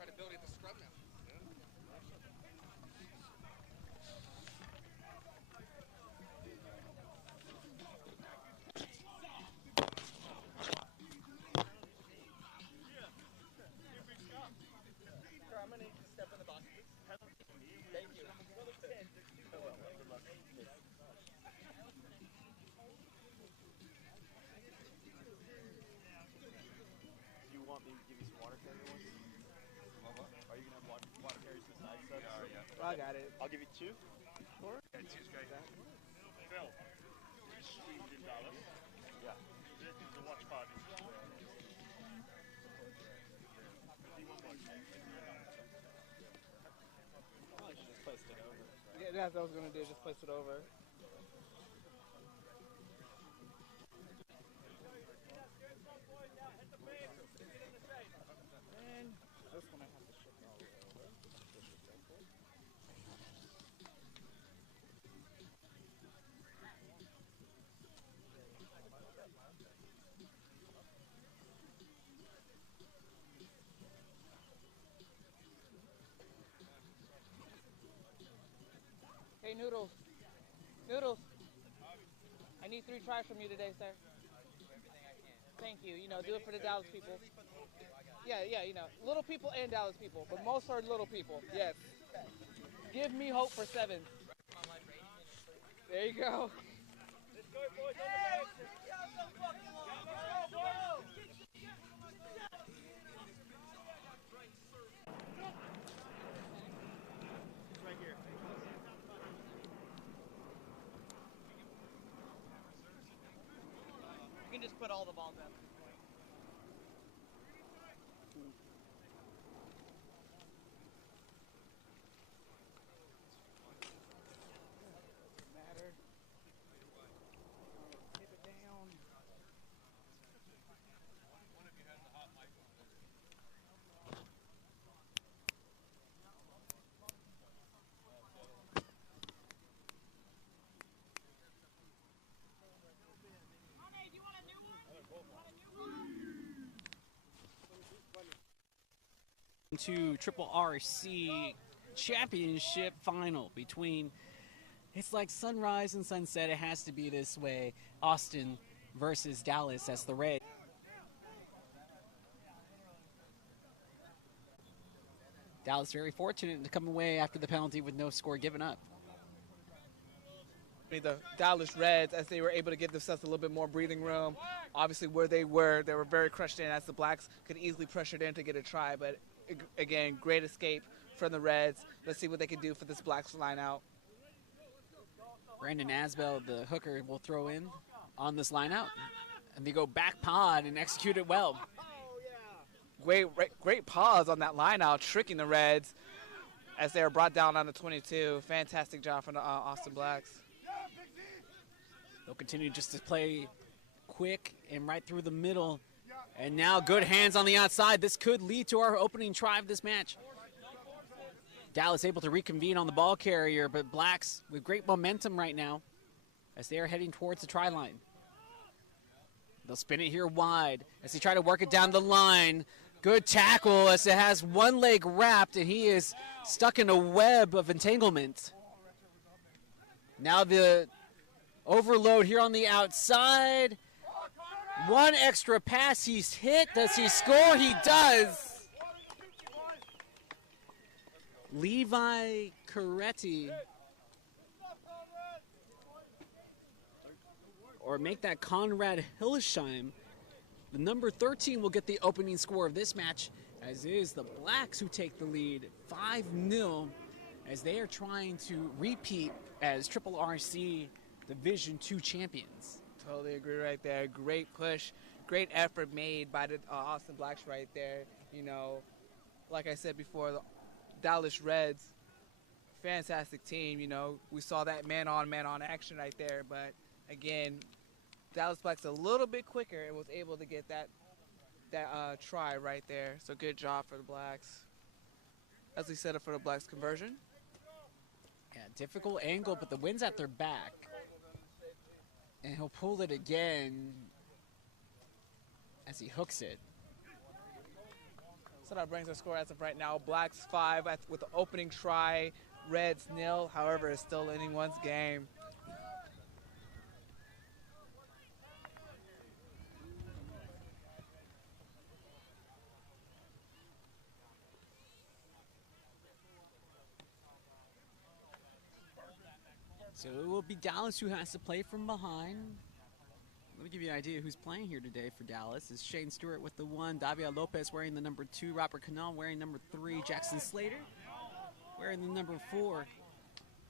Credibility of the scrub now. I'm going to need to step in the box, please. Thank you. Do you want me to give you some water carrier ones? Are you going to have water carriers to the side? Yeah. I got it. I'll give you 2. Four? Yeah, 2's great. Phil, we streamed in Dallas. Yeah. This is a watch party. Probably should just place it over. Yeah, that's what I was going to do, just place it over. And this one I have to ship all the way over. Hey, Noodles. Noodles. I need 3 tries from you today, sir. Thank you. You know, do it for the Dallas people. Yeah, you know, little people and Dallas people, but most are little people. Yes. Give me hope for 7. There you go. Let's go, boys. Right here. You can just put all the balls in. Matter. Tip it down. To Triple RC championship final between, it's like sunrise and sunset, it has to be this way, Austin versus Dallas as the Red. Dallas very fortunate to come away after the penalty with no score given up. The Dallas Reds, as they were able to give themselves a little bit more breathing room. Obviously where they were very crushed in, as the Blacks could easily pressure it in to get a try, but again, great escape from the Reds. Let's see what they can do for this Blacks line out. Brandon Asbell, the hooker, will throw in on this line out. And they go back pod and execute it well. Great pause on that line out, tricking the Reds as they are brought down on the 22. Fantastic job from the Austin Blacks. They'll continue just to play quick and right through the middle. And now good hands on the outside. This could lead to our opening try of this match. Dallas able to reconvene on the ball carrier, but Blacks with great momentum right now as they are heading towards the try line. They'll spin it here wide as they try to work it down the line. Good tackle as it has one leg wrapped, and he is stuck in a web of entanglement. Now the overload here on the outside. One extra pass, he's hit. Does he score? He does. Levi Coretti. Or make that Conrad Hillesheim. The number 13 will get the opening score of this match, as is the Blacks who take the lead 5-0 as they are trying to repeat as RRRC Division II champions. Totally agree right there. Great push, great effort made by the Austin Blacks right there. You know, like I said before, the Dallas Reds, fantastic team. You know, we saw that man-on action right there. But again, Dallas Blacks a little bit quicker and was able to get that try right there. So good job for the Blacks. As we set up for the Blacks conversion. Yeah, difficult angle, but the wind's at their back. And he'll pull it again as he hooks it. So that brings our score as of right now. Blacks 5 with the opening try. Reds 0. However, it's still anyone's game. So it will be Dallas who has to play from behind. Let me give you an idea who's playing here today for Dallas. It's Shane Stewart with the 1, Davia Lopez wearing the number 2, Robert Canal wearing number 3, Jackson Slater wearing the number 4.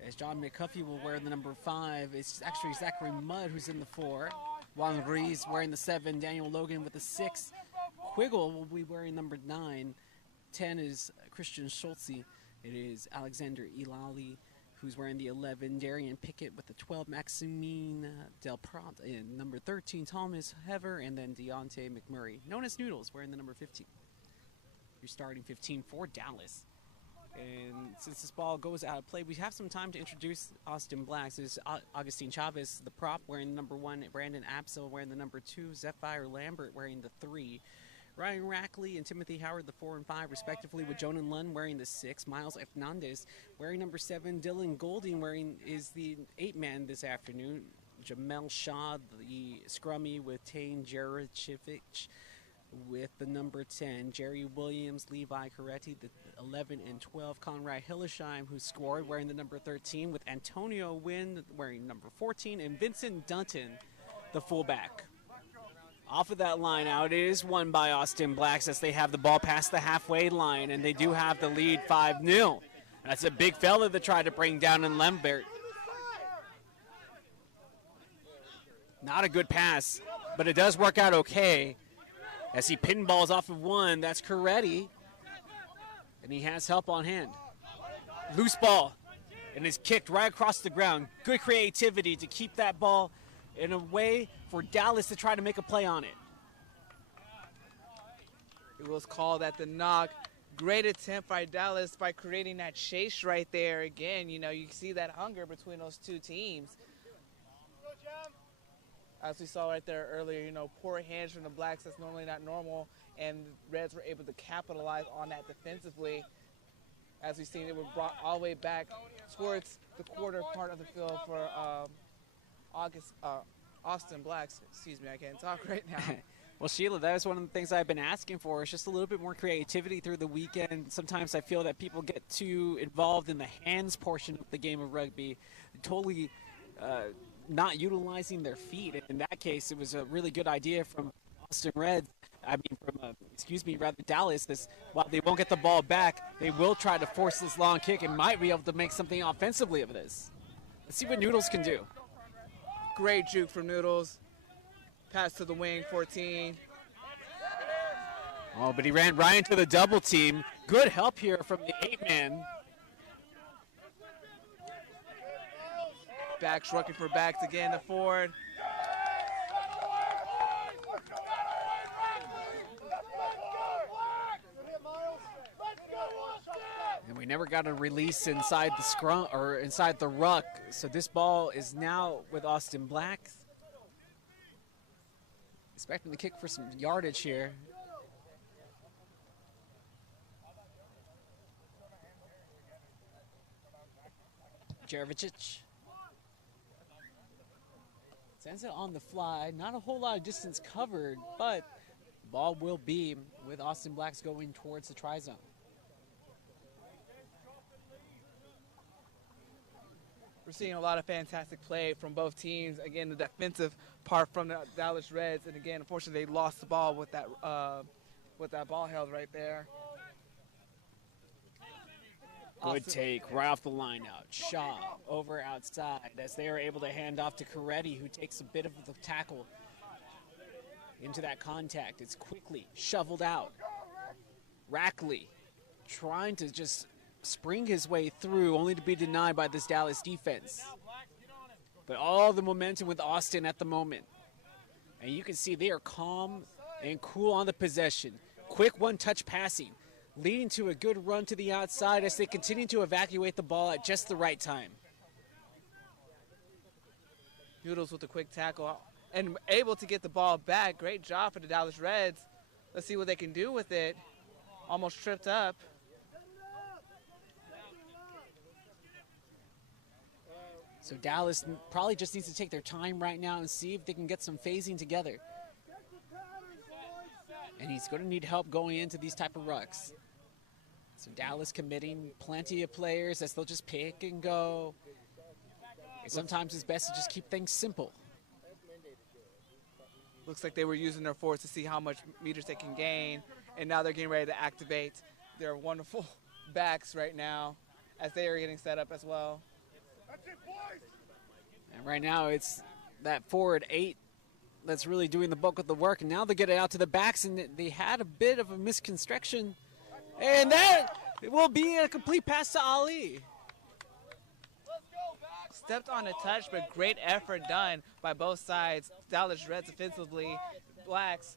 As John McCuffey will wear the number 5. It's actually Zachary Mudd who's in the 4. Juan Ruiz wearing the 7, Daniel Logan with the 6. Quiggle will be wearing number 9. 10 is Christian Schultze. It is Alexander Ilali who's wearing the 11, Darian Pickett with the 12, Maximine Del Prat, and number 13, Thomas Hever, and then Deontay McMurray, known as Noodles, wearing the number 15. You're starting 15 for Dallas. And since this ball goes out of play, we have some time to introduce Austin Blacks. This is Augustine Chavez, the prop, wearing the number 1, Brandon Apsel wearing the number 2, Zephyr Lambert wearing the 3, Ryan Rackley and Timothy Howard, the 4 and 5, respectively, with Jonan Lund wearing the 6, Miles Fernandez wearing number 7, Dylan Golding is the 8-man this afternoon, Jamel Shaw, the scrummy, with Tane Jerichevich with the number 10, Jerry Williams, Levi Coretti, the 11 and 12, Conrad Hillesheim, who scored, wearing the number 13, with Antonio Wynn wearing number 14, and Vincent Dunton, the fullback. Off of that line out, it is won by Austin Blacks as they have the ball past the halfway line, and they do have the lead 5-0. That's a big fella to try to bring down in Lambert. Not a good pass, but it does work out okay as he pinballs off of 1. That's Coretti, and he has help on hand. Loose ball, and is kicked right across the ground. Good creativity to keep that ball in a way for Dallas to try to make a play on it. It was called at the knock. Great attempt by Dallas by creating that chase right there. Again, you know, you see that hunger between those two teams. As we saw right there earlier, you know, poor hands from the Blacks. That's normally not normal, and the Reds were able to capitalize on that defensively. As we've seen, it was brought all the way back towards the quarter part of the field for Austin Blacks. Excuse me, I can't talk right now. Well, Sheila, that is one of the things I've been asking for. It's just a little bit more creativity through the weekend. Sometimes I feel that people get too involved in the hands portion of the game of rugby, totally not utilizing their feet. In that case, it was a really good idea from Austin Reds. Dallas. While they won't get the ball back, they will try to force this long kick and might be able to make something offensively of this. Let's see what Noodles can do. Great juke from Noodles. Pass to the wing, 14. Oh, but he ran right into the double team. Good help here from the 8-man. Backs looking for backs again, the forward. And we never got a release inside the scrum or inside the ruck. So this ball is now with Austin Blacks. Expecting the kick for some yardage here. Jerevicic sends it on the fly. Not a whole lot of distance covered, but ball will be with Austin Blacks going towards the try zone. We're seeing a lot of fantastic play from both teams. Again, the defensive part from the Dallas Reds, and again, unfortunately, they lost the ball with that ball held right there. Good take right off the line out. Shaw over outside as they are able to hand off to Coretti, who takes a bit of the tackle into that contact. It's quickly shoveled out. Rackley trying to just spring his way through, only to be denied by this Dallas defense. But all the momentum with Austin at the moment. And you can see they are calm and cool on the possession. Quick one-touch passing, leading to a good run to the outside as they continue to evacuate the ball at just the right time. Noodles with a quick tackle and able to get the ball back. Great job for the Dallas Reds. Let's see what they can do with it. Almost tripped up. So Dallas probably just needs to take their time right now and see if they can get some phasing together. And he's going to need help going into these type of rucks. So Dallas committing plenty of players as they'll just pick and go. And sometimes it's best to just keep things simple. Looks like they were using their force to see how much meters they can gain, and now they're getting ready to activate their wonderful backs right now as they are getting set up as well. And right now it's that forward 8 that's really doing the bulk of the work, and now they get it out to the backs, and they had a bit of a misconstruction, and that will be a complete pass to Ali. Stepped on a touch, but great effort done by both sides. Dallas Reds offensively, Blacks,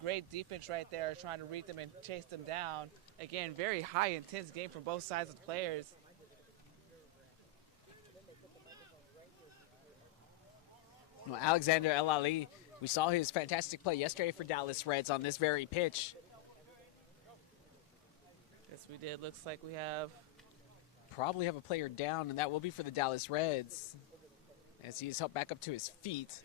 great defense right there, trying to read them and chase them down. Again, very high intense game from both sides of the players. Well, Alexander El Ali, we saw his fantastic play yesterday for Dallas Reds on this very pitch. Yes, we did. Looks like we have probably have a player down, and that will be for the Dallas Reds as he is helped back up to his feet.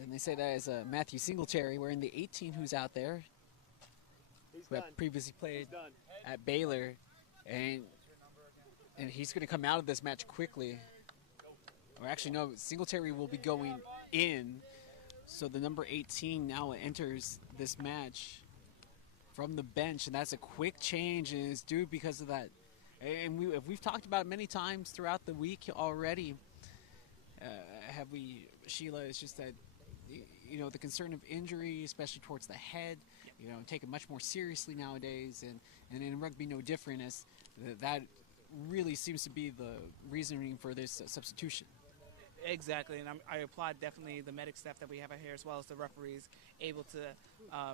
And they say that is Matthew Singletary wearing the 18 who's out there, who had previously played at Baylor, and he's going to come out of this match quickly. Or actually, no, Singletary will be going in, so the number 18 now enters this match from the bench, and that's a quick change, and it's due because of that. And we've talked about it many times throughout the week already. Have we, Sheila? It's just that, you know, the concern of injury, especially towards the head, you know, taken much more seriously nowadays, and in rugby no different, as that really seems to be the reasoning for this substitution. Exactly, and I applaud definitely the medic staff that we have out here, as well as the referees, able to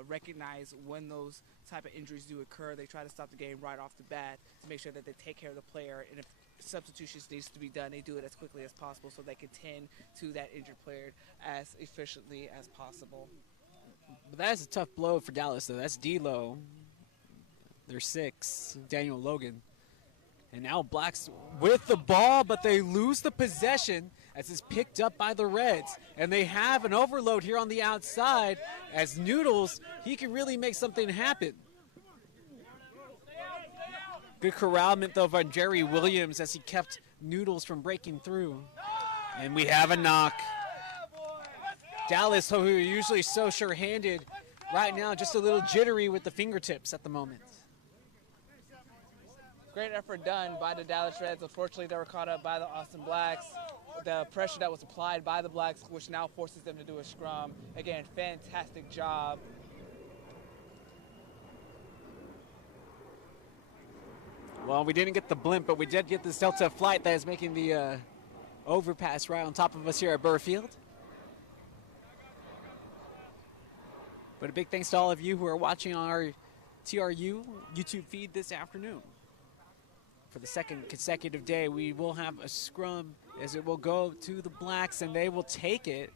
recognize when those type of injuries do occur. They try to stop the game right off the bat to make sure that they take care of the player, and if substitutions needs to be done, they do it as quickly as possible so they can tend to that injured player as efficiently as possible. But that is a tough blow for Dallas, though. That's D'Lo, their 6, Daniel Logan. And now Blacks with the ball, but they lose the possession as it's picked up by the Reds. And they have an overload here on the outside as Noodles, he can really make something happen. Good corralment, though, by Jerry Williams as he kept Noodles from breaking through. And we have a knock. Dallas, who are usually so sure-handed, right now just a little jittery with the fingertips at the moment. Great effort done by the Dallas Reds. Unfortunately, they were caught up by the Austin Blacks. The pressure that was applied by the Blacks, which now forces them to do a scrum. Again, fantastic job. Well, we didn't get the blimp, but we did get this Delta flight that is making the overpass right on top of us here at Burfield. But a big thanks to all of you who are watching on our TRU YouTube feed this afternoon. For the second consecutive day, we will have a scrum as it will go to the Blacks, and they will take it.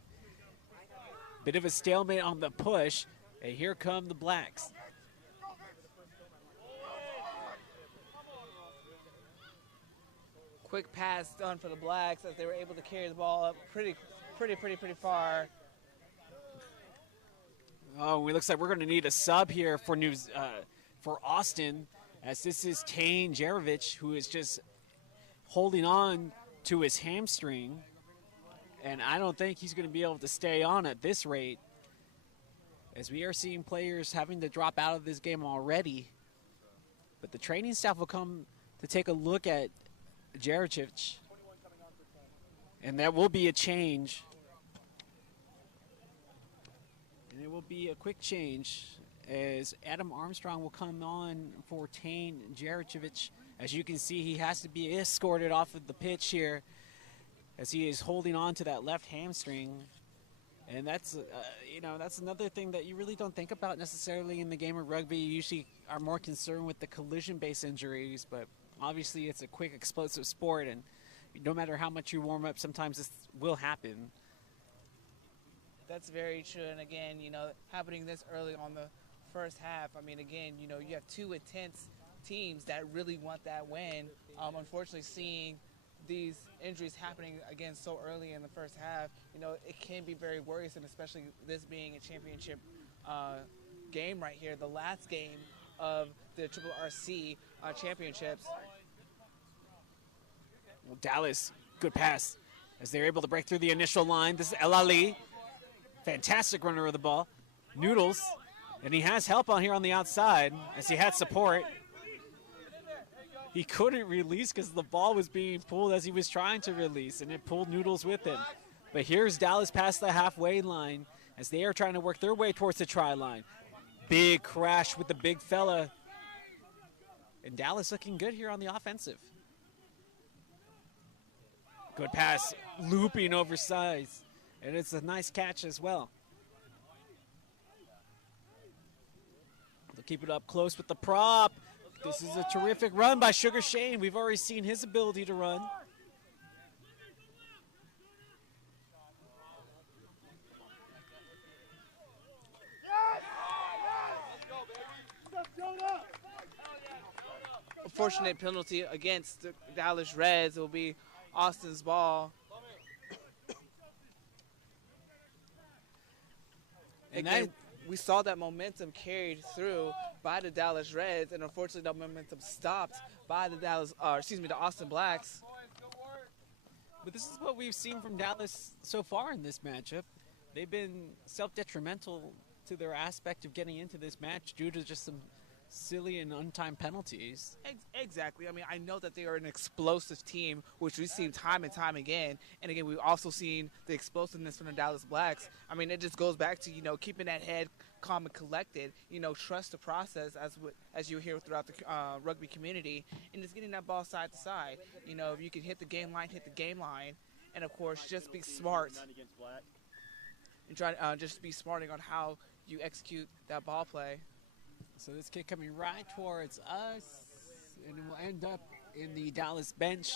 Bit of a stalemate on the push, and here come the Blacks. Quick pass done for the Blacks as they were able to carry the ball up pretty far. Oh, it looks like we're going to need a sub here for Austin, as this is Tane Jerovich, who is just holding on to his hamstring, and I don't think he's going to be able to stay on at this rate, as we are seeing players having to drop out of this game already. But the training staff will come to take a look at Jerovich, and that will be a change. And it will be a quick change as Adam Armstrong will come on for Tane Jerovich. As you can see, he has to be escorted off of the pitch here as he is holding on to that left hamstring. And that's, that's another thing that you really don't think about necessarily in the game of rugby. You usually are more concerned with the collision-based injuries, but obviously it's a quick, explosive sport, and no matter how much you warm up, sometimes this will happen. That's very true, and again, happening this early on the first half, I mean, again, you have two intense teams that really want that win. Unfortunately, seeing these injuries happening again so early in the first half, it can be very worrisome, especially this being a championship game right here, the last game of the RRRC championships. Well, Dallas, good pass as they're able to break through the initial line. This is El Ali. Fantastic runner of the ball. Noodles, and he has help on here on the outside as he had support. He couldn't release because the ball was being pulled as he was trying to release, and it pulled Noodles with him. But here's Dallas past the halfway line as they are trying to work their way towards the try line. Big crash with the big fella. And Dallas looking good here on the offensive. Good pass, looping oversized. And it's a nice catch as well. They'll keep it up close with the prop. This is a terrific run by Sugar Shane. We've already seen his ability to run. A fortunate penalty against the Dallas Reds. It will be Austin's ball. Again, we saw that momentum carried through by the Dallas Reds, and unfortunately, that momentum stopped by the Austin Blacks. But this is what we've seen from Dallas so far in this matchup. They've been self-detrimental to their aspect of getting into this match due to just some silly and untimed penalties. Exactly. I mean, I know that they are an explosive team, which we've seen time and time again. And again, we've also seen the explosiveness from the Dallas Blacks. I mean, it just goes back to, keeping that head calm and collected, trust the process as you hear throughout the rugby community, and just getting that ball side to side. If you can hit the game line, hit the game line. And, of course, just be smart. And try to just be smart on how you execute that ball play. So this kick coming right towards us, and it will end up in the Dallas bench.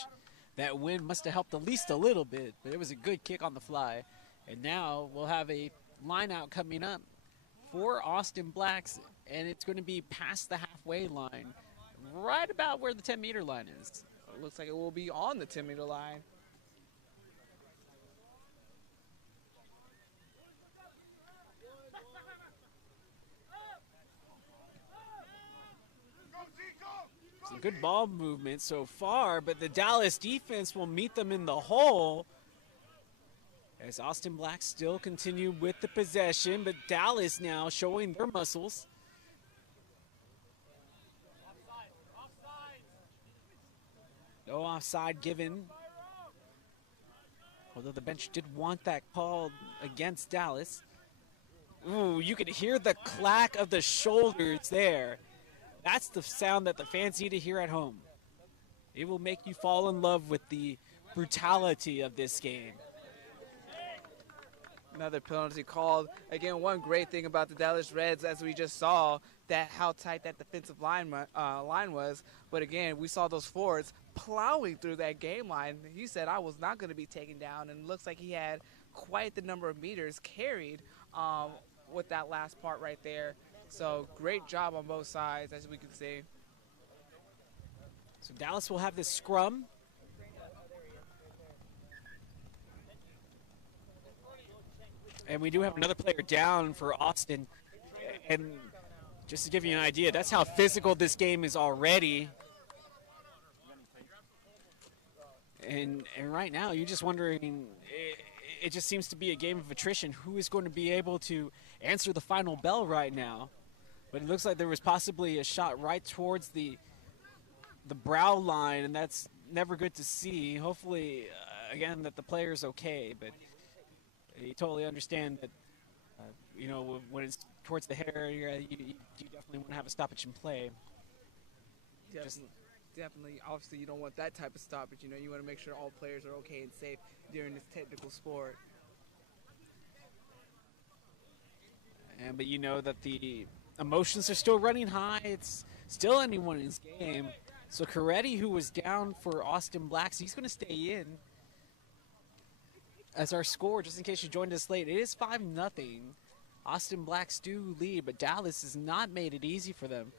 That wind must have helped at least a little bit, but it was a good kick on the fly. And now we'll have a line out coming up for Austin Blacks, and it's going to be past the halfway line, right about where the 10-meter line is. It looks like it will be on the 10-meter line. Some good ball movement so far, but the Dallas defense will meet them in the hole as Austin Blacks still continue with the possession, but Dallas now showing their muscles. No offside given, although the bench did want that called against Dallas. Ooh, you can hear the clack of the shoulders there. That's the sound that the fans need to hear at home. It will make you fall in love with the brutality of this game. Another penalty called. Again, one great thing about the Dallas Reds, as we just saw, that how tight that defensive line was. But again, we saw those forwards plowing through that game line. He said, I was not going to be taken down, and it looks like he had quite the number of meters carried with that last part right there. So great job on both sides, as we can see. So Dallas will have this scrum. And we do have another player down for Austin. And just to give you an idea, that's how physical this game is already. And right now, you're just wondering, it just seems to be a game of attrition. Who is going to be able to answer the final bell right now? But it looks like there was possibly a shot right towards the brow line, and that's never good to see. Hopefully, again, that the player's okay, but you totally understand that, you know, when it's towards the hair, you definitely want to have a stoppage in play. Definitely. Obviously, you don't want that type of stoppage. You know, you want to make sure all players are okay and safe during this technical sport. But you know that the emotions are still running high. It's still anyone's game. So Coretti, who was down for Austin Blacks, he's going to stay in as our score, just in case you joined us late. It is 5-0. Austin Blacks do lead, but Dallas has not made it easy for them.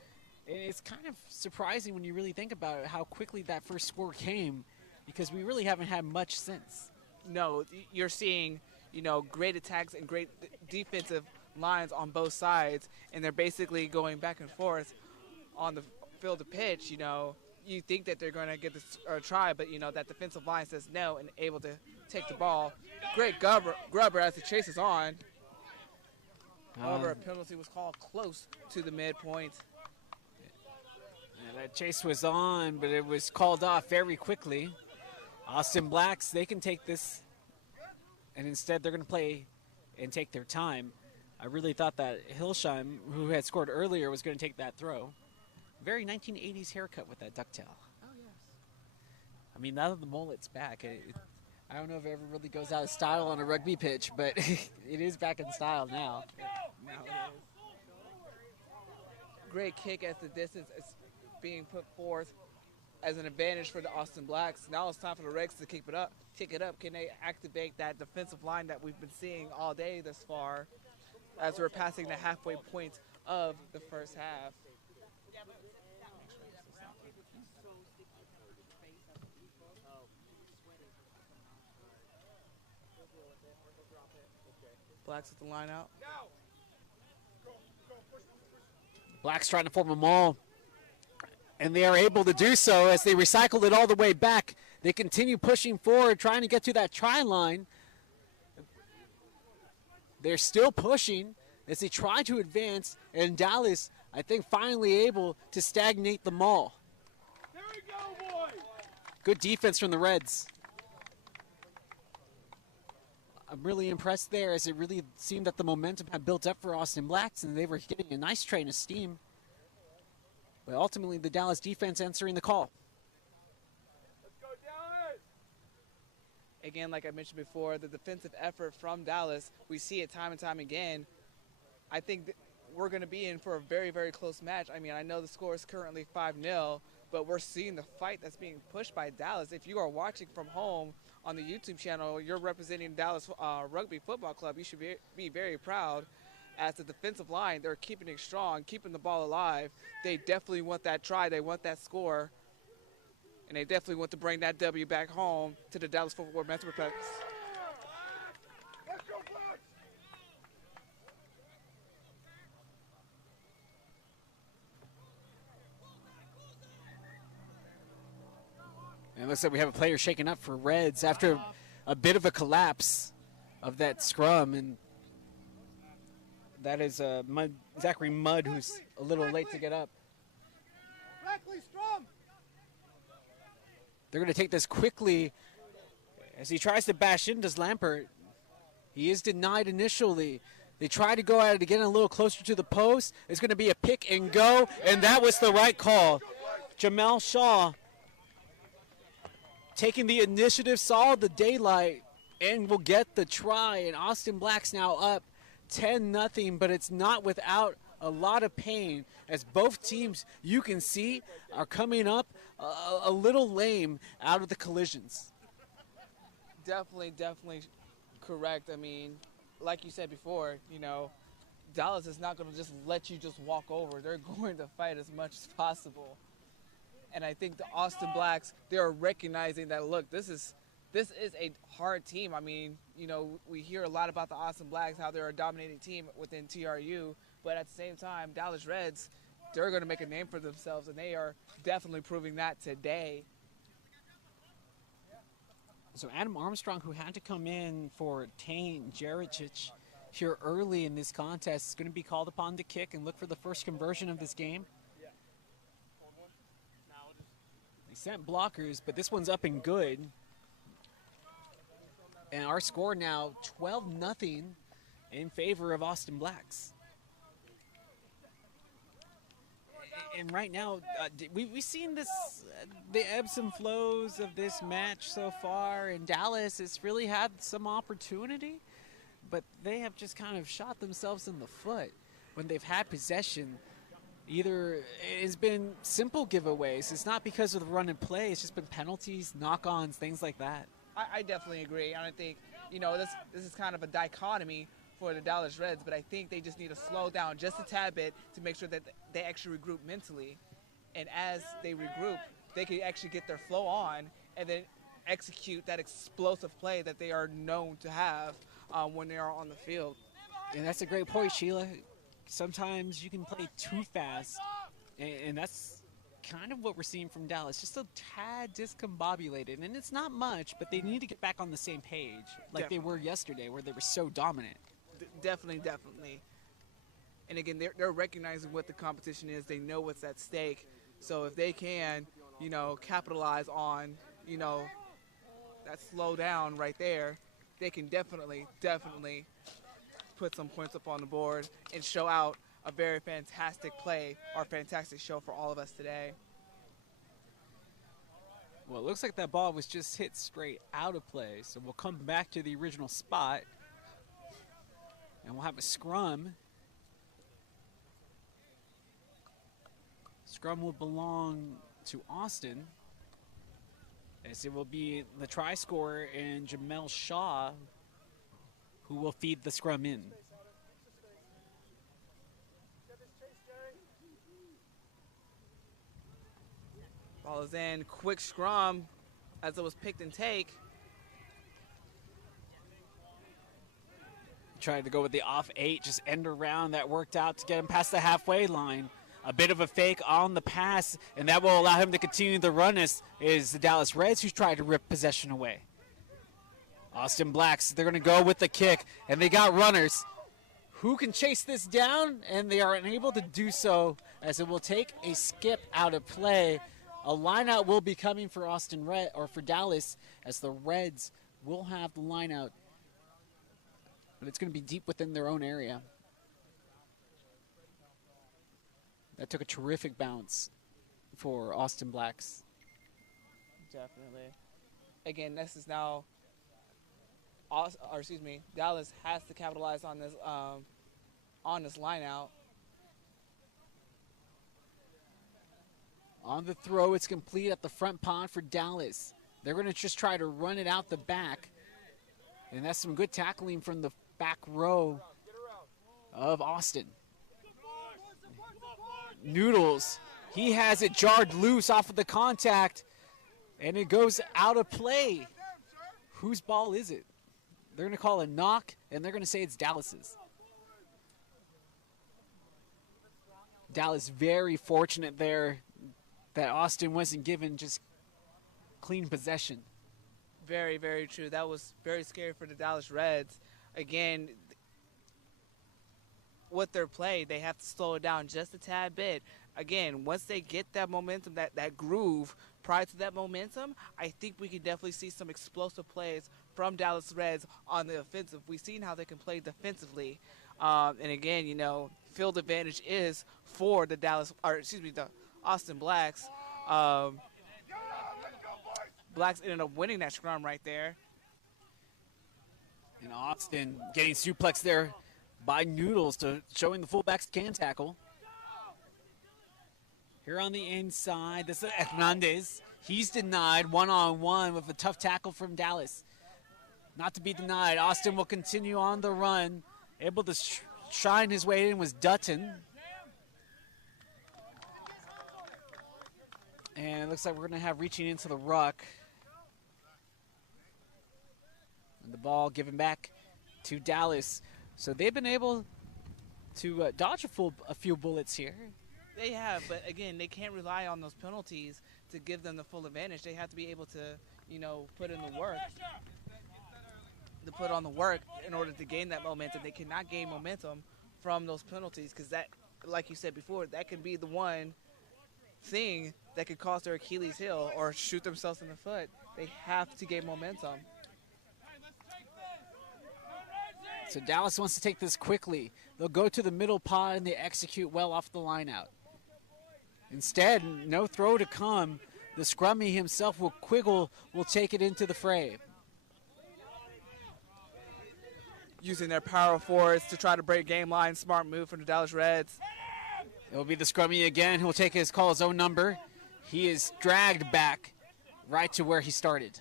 It's kind of surprising when you really think about it, how quickly that first score came, because we really haven't had much since. No, you're seeing, you know, great attacks and great defensive lines on both sides, and they're basically going back and forth on the field of pitch. You know, you think that they're going to get this try, but, you know, that defensive line says no and able to take the ball. Great grubber as the chase is on. However, a penalty was called close to the midpoint. Yeah, that chase was on, but it was called off very quickly. Austin Blacks, they can take this, and instead they're going to play and take their time. I really thought that Hilsheim, who had scored earlier, was going to take that throw. Very 1980s haircut with that ducktail. Oh, yes. I mean, now that the mullet's back, I don't know if it ever really goes out of style on a rugby pitch, but it is back in style now. Now it is. Great kick as the distance is being put forth as an advantage for the Austin Blacks. Now it's time for the Regs to kick it up. Can they activate that defensive line that we've been seeing all day thus far as we're passing the halfway point of the first half? Blacks with the line out. Blacks trying to form a maul, and they are able to do so as they recycle it all the way back. They continue pushing forward, trying to get to that try line. They're still pushing as they try to advance, and Dallas, I think, finally able to stagnate the maul. There we go, boys! Good defense from the Reds. I'm really impressed there, as it really seemed that the momentum had built up for Austin Blacks and they were getting a nice train of steam. But ultimately, the Dallas defense answering the call. Let's go, Dallas! Again, like I mentioned before, the defensive effort from Dallas, we see it time and time again. I think that we're going to be in for a very, very close match. I mean, I know the score is currently 5-0, but we're seeing the fight that's being pushed by Dallas. If you are watching from home on the YouTube channel, you're representing Dallas Rugby Football Club. You should be very proud. As the defensive line, they're keeping it strong, keeping the ball alive. They definitely want that try. They want that score. And they definitely want to bring that W back home to the Dallas Fort Worth Metroplex. Let's go, Blacks! And it looks like we have a player shaken up for Reds after a bit of a collapse of that scrum. And that is Zachary Mudd, who's a little late to get up. They're going to take this quickly as he tries to bash into Lampert. He is denied initially. They try to go at it again a little closer to the post. It's going to be a pick and go, and that was the right call. Jamel Shaw taking the initiative, saw the daylight, and will get the try. And Austin Blacks now up 10-0, but it's not without a lot of pain as both teams, you can see, are coming up a little lame out of the collisions. Definitely correct. I mean, like you said before, you know, Dallas is not going to just let you just walk over. They're going to fight as much as possible. And I think the Austin Blacks, they're recognizing that, look, this is a hard team. I mean, you know, we hear a lot about the Austin Blacks, how they're a dominating team within TRU, but at the same time, Dallas Reds, they're going to make a name for themselves, and they are definitely proving that today. So Adam Armstrong, who had to come in for Tane Jericic here early in this contest, is going to be called upon to kick and look for the first conversion of this game. They sent blockers, but this one's up and good. And our score now 12-0 in favor of Austin Blacks. And right now, we've seen this, the ebbs and flows of this match so far. And Dallas has really had some opportunity, but they have just kind of shot themselves in the foot when they've had possession. Either it's been simple giveaways. It's not because of the run and play. It's just been penalties, knock-ons, things like that. I definitely agree. I don't think, you know, this is kind of a dichotomy for the Dallas Reds, but I think they just need to slow down just a tad bit to make sure that they actually regroup mentally. And as they regroup, they can actually get their flow on and then execute that explosive play that they are known to have when they are on the field. And that's a great point, Sheila. Sometimes you can play too fast, and that's kind of what we're seeing from Dallas, just a tad discombobulated. And it's not much, but they need to get back on the same page like they were yesterday, where they were so dominant. Definitely. And again, they're recognizing what the competition is. They know what's at stake. So if they can, you know, capitalize on, you know, that slow down right there, they can definitely put some points up on the board and show out a very fantastic play or fantastic show for all of us today. Well, it looks like that ball was just hit straight out of play, so we'll come back to the original spot, and we'll have a scrum. Scrum will belong to Austin, as it will be the try scorer and Jamel Shaw who will feed the scrum in. Ball is in, quick scrum as it was picked and take. Tried to go with the off 8, just end around. That worked out to get him past the halfway line. A bit of a fake on the pass, and that will allow him to continue the run as is the Dallas Reds, who's tried to rip possession away. Austin Blacks, they're going to go with the kick, and they got runners who can chase this down, and they are unable to do so as it will take a skip out of play. A lineout will be coming for for Dallas, as the Reds will have the lineout, but it's going to be deep within their own area. That took a terrific bounce for Austin Blacks. Definitely. Again, this is now, Dallas has to capitalize on this line out. On the throw, it's complete at the front pond for Dallas. They're going to just try to run it out the back. And that's some good tackling from the back row of Austin. Noodles, he has it jarred loose off of the contact, and it goes out of play. Whose ball is it? They're going to call a knock, and they're going to say it's Dallas's. Dallas very fortunate there that Austin wasn't given just clean possession. Very, very true. That was very scary for the Dallas Reds. Again, with their play, they have to slow it down just a tad bit. Again, once they get that momentum, that groove, prior to that momentum, I think we can definitely see some explosive plays from Dallas Reds on the offensive. We've seen how they can play defensively. And again, you know, field advantage is for the the Austin Blacks. Blacks ended up winning that scrum right there. And Austin getting suplexed there by Noodles to showing the fullbacks can tackle. Here on the inside, this is Hernandez. He's denied one-on-one with a tough tackle from Dallas. Not to be denied, Austin will continue on the run. Able to shine his way in was Dutton. And it looks like we're going to have reaching into the ruck. And the ball given back to Dallas. So they've been able to dodge a few bullets here. They have, but again, they can't rely on those penalties to give them the full advantage. They have to be able to, you know, put in the work. To put on the work in order to gain that momentum. They cannot gain momentum from those penalties because that, like you said before, that could be the one thing that could cause their Achilles heel or shoot themselves in the foot. They have to gain momentum. So Dallas wants to take this quickly. They'll go to the middle pod and they execute well off the line out. Instead, no throw to come. The scrummy himself will take it into the fray. Using their power forwards to try to break game line. Smart move from the Dallas Reds. It will be the scrummy again. He'll take his call his own number. He is dragged back right to where he started.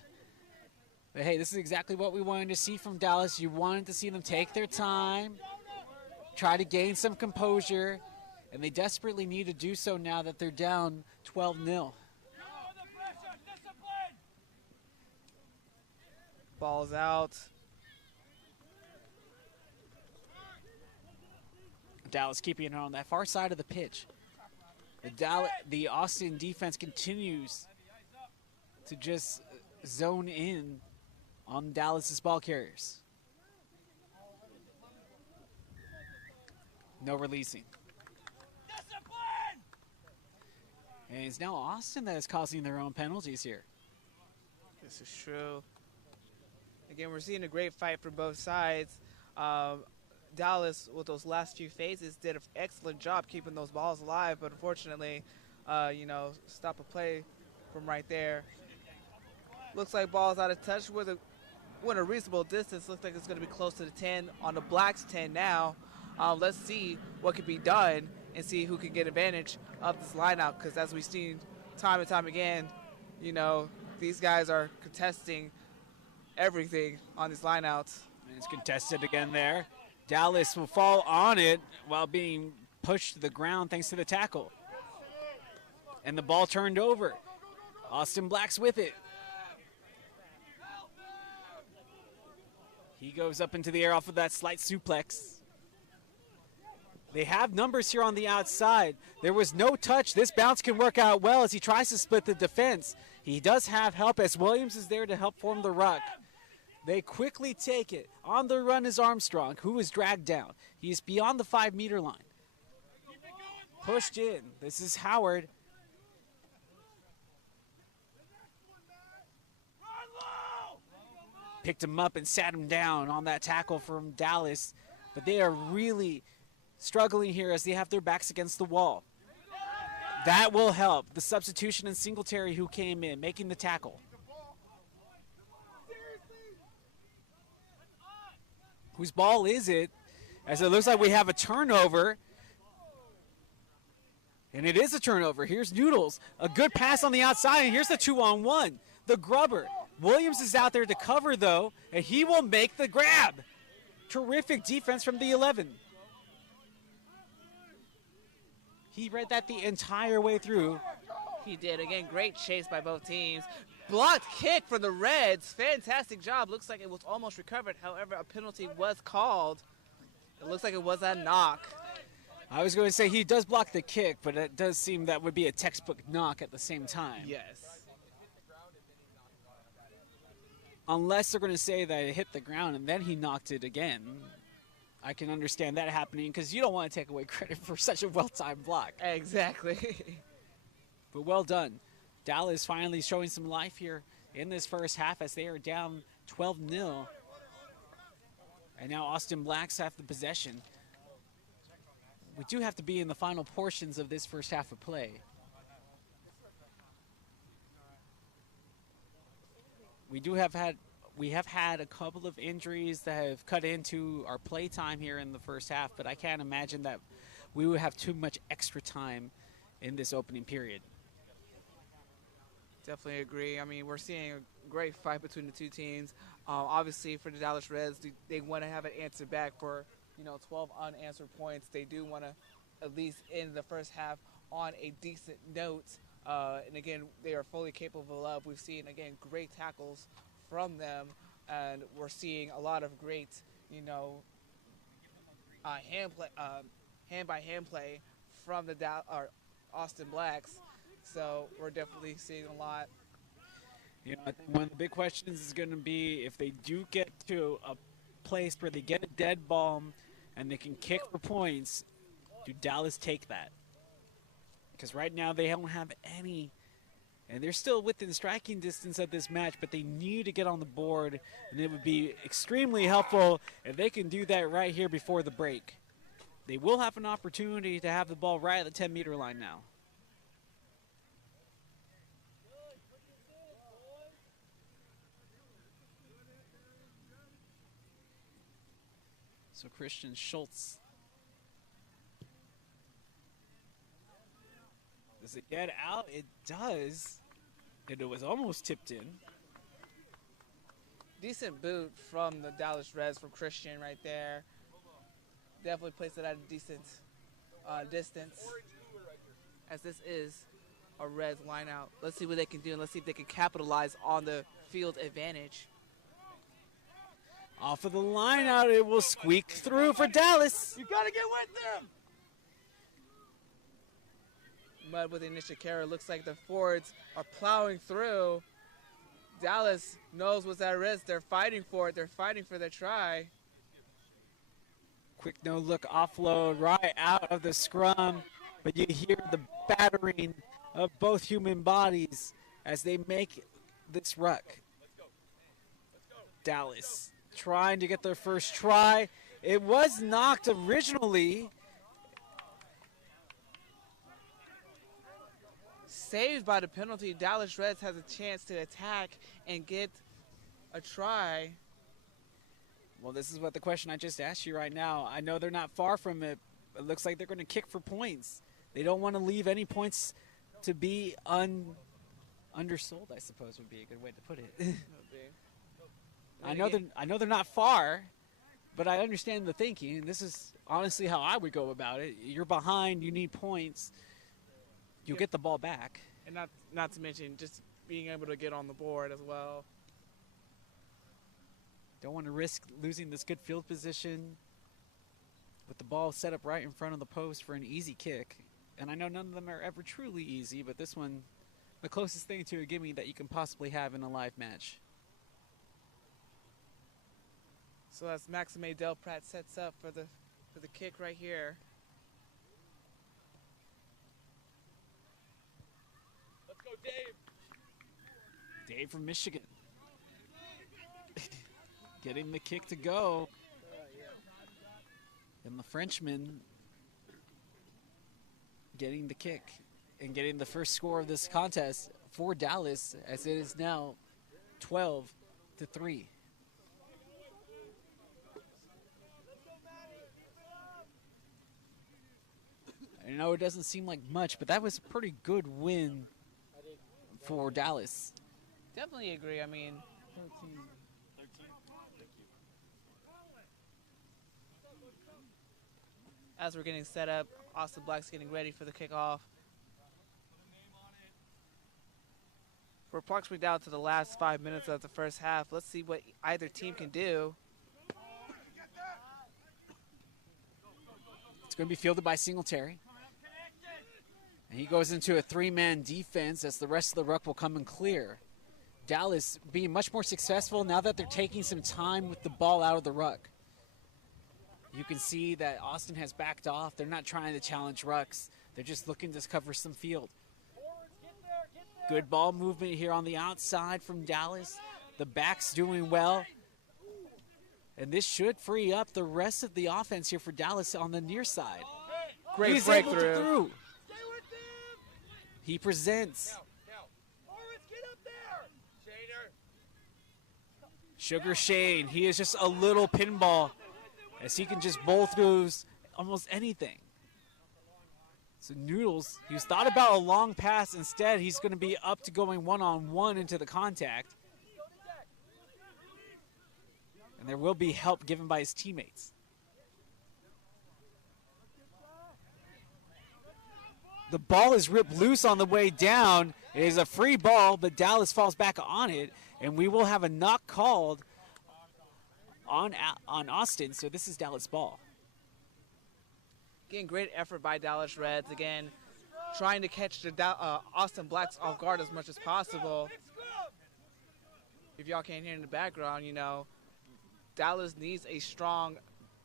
But hey, this is exactly what we wanted to see from Dallas. You wanted to see them take their time, try to gain some composure, and they desperately need to do so now that they're down 12-0. Ball's out. Dallas keeping it on that far side of the pitch. The Austin defense continues to just zone in on Dallas's ball carriers. No releasing. And it's now Austin that is causing their own penalties here. This is true. Again, we're seeing a great fight from both sides. Dallas, with those last few phases, did an excellent job keeping those balls alive, but unfortunately, you know, stop a play from right there. Looks like ball's out of touch with a reasonable distance. Looks like it's going to be close to the 10 on the Blacks' 10 now. Let's see what can be done and see who can get advantage of this lineout, because as we've seen time and time again, you know, these guys are contesting everything on these lineouts. And it's contested again there. Dallas will fall on it while being pushed to the ground thanks to the tackle. And the ball turned over. Austin Black's with it. He goes up into the air off of that slight suplex. They have numbers here on the outside. There was no touch. This bounce can work out well as he tries to split the defense. He does have help as Williams is there to help form the ruck. They quickly take it. On the run is Armstrong, who is dragged down. He's beyond the 5-meter line. Pushed in. This is Howard. Picked him up and sat him down on that tackle from Dallas. But they are really struggling here as they have their backs against the wall. That will help. The substitution in Singletary who came in, making the tackle. Whose ball is it? As it looks like we have a turnover. And it is a turnover. Here's Noodles. A good pass on the outside, and here's the 2-on-1. The grubber. Williams is out there to cover, though, and he will make the grab. Terrific defense from the 11. He read that the entire way through. He did. Again, great chase by both teams. Blocked kick for the Reds. Fantastic job. Looks like it was almost recovered. However, a penalty was called. It looks like it was a knock. I was going to say he does block the kick, but it does seem that would be a textbook knock at the same time. Yes. Unless they're going to say that it hit the ground and then he knocked it again. I can understand that happening because you don't want to take away credit for such a well-timed block. Exactly. But well done. Dallas finally showing some life here in this first half as they are down 12-0. And now Austin Blacks have the possession. We do have to be in the final portions of this first half of play. We do have had we have had a couple of injuries that have cut into our play time here in the first half, but I can't imagine that we would have too much extra time in this opening period. Definitely agree. I mean, we're seeing a great fight between the two teams. Obviously, for the Dallas Reds, they want to have an answer back for, 12 unanswered points. They do want to at least end the first half on a decent note. And again, they are fully capable of. We've seen, again, great tackles from them, and we're seeing a lot of great, hand-by-hand play from the Austin Blacks. So we're definitely seeing a lot. I think one of the big questions is going to be if they do get to a place where they get a dead ball and they can kick for points, do Dallas take that? Because right now they don't have any, and they're still within striking distance of this match, but they need to get on the board, and it would be extremely helpful if they can do that right here before the break. They will have an opportunity to have the ball right at the 10-meter line now. So Christian Schultz. Does it get out? It does. And it was almost tipped in. Decent boot from the Dallas Reds from Christian right there. Definitely placed it at a decent distance. As this is a Reds line out. Let's see what they can do, and let's see if they can capitalize on the field advantage. Off of the line out, it will squeak through for Dallas. You gotta get with them. Mud with Nishikara. Looks like the forwards are plowing through. Dallas knows what's at risk. They're fighting for it. They're fighting for their try. Quick no-look offload right out of the scrum, but you hear the battering of both human bodies as they make this ruck. Dallas trying to get their first try. It was knocked originally. Saved by the penalty. Dallas Reds has a chance to attack and get a try. Well, this is what the question I just asked you right now. I know they're not far from it. It looks like they're going to kick for points. They don't want to leave any points to be undersold, I suppose would be a good way to put it. I know they're not far, but I understand the thinking. This is honestly how I would go about it. You're behind, you need points. You'll get the ball back. And not to mention just being able to get on the board as well. Don't want to risk losing this good field position with the ball set up right in front of the post for an easy kick. And I know none of them are ever truly easy, but this one, the closest thing to a gimme that you can possibly have in a live match. So as Maxime Delprat sets up for the kick right here. Let's go, Dave. Dave from Michigan. Getting the kick to go. And the Frenchman getting the kick and getting the first score of this contest for Dallas, as it is now 12-3. I know it doesn't seem like much, but that was a pretty good win for Dallas. Definitely agree. I mean, 13. as we're getting set up, Austin Black's getting ready for the kickoff. We're approximately down to the last 5 minutes of the first half. Let's see what either team can do. It's going to be fielded by Singletary. And he goes into a three-man defense as the rest of the ruck will come and clear. Dallas being much more successful now that they're taking some time with the ball out of the ruck. You can see that Austin has backed off. They're not trying to challenge rucks. They're just looking to cover some field. Good ball movement here on the outside from Dallas. The back's doing well. And this should free up the rest of the offense here for Dallas on the near side. Great He's breakthrough. able to through. He presents. Sugar Shane, he is just a little pinball as he can just bowl through almost anything. So Noodles, he's thought about a long pass. Instead, he's going to be up to going one-on-one into the contact. And there will be help given by his teammates. The ball is ripped loose on the way down. It is a free ball, but Dallas falls back on it, and we will have a knock called on Austin, so this is Dallas ball. Again, great effort by Dallas Reds. Again, trying to catch the Austin Blacks off guard as much as possible. If y'all can't hear in the background, you know, Dallas needs a strong,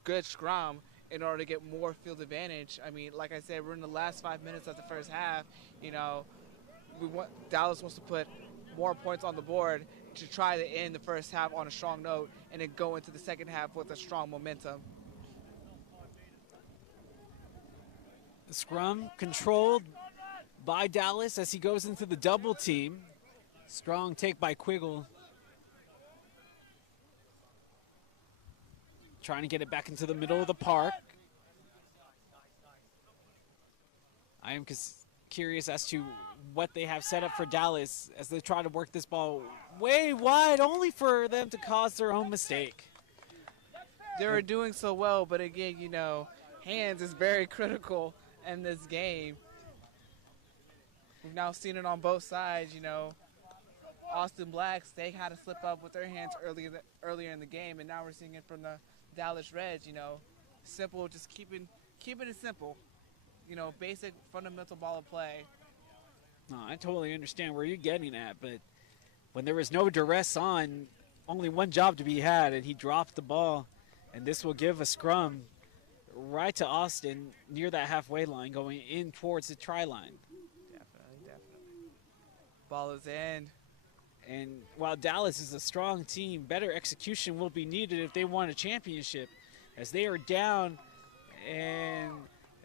good scrum in order to get more field advantage. I mean, like I said, we're in the last 5 minutes of the first half. You know, Dallas wants to put more points on the board to try to end the first half on a strong note and then go into the second half with a strong momentum. The scrum controlled by Dallas as he goes into the double team. Strong take by Quiggle. Trying to get it back into the middle of the park. I am curious as to what they have set up for Dallas as they try to work this ball way wide, only for them to cause their own mistake. They were doing so well, but again, you know, hands is very critical in this game. We've now seen it on both sides, you know. Austin Blacks, they had to slip up with their hands earlier in the game, and now we're seeing it from the Dallas Reds, you know. Simple, just keeping it simple. You know, basic, fundamental ball of play. No, I totally understand where you're getting at, but when there was no duress on, only one job to be had, and he dropped the ball, and this will give a scrum right to Austin near that halfway line going in towards the try line. Definitely. Ball is in. And while Dallas is a strong team, better execution will be needed if they want a championship, as they are down, and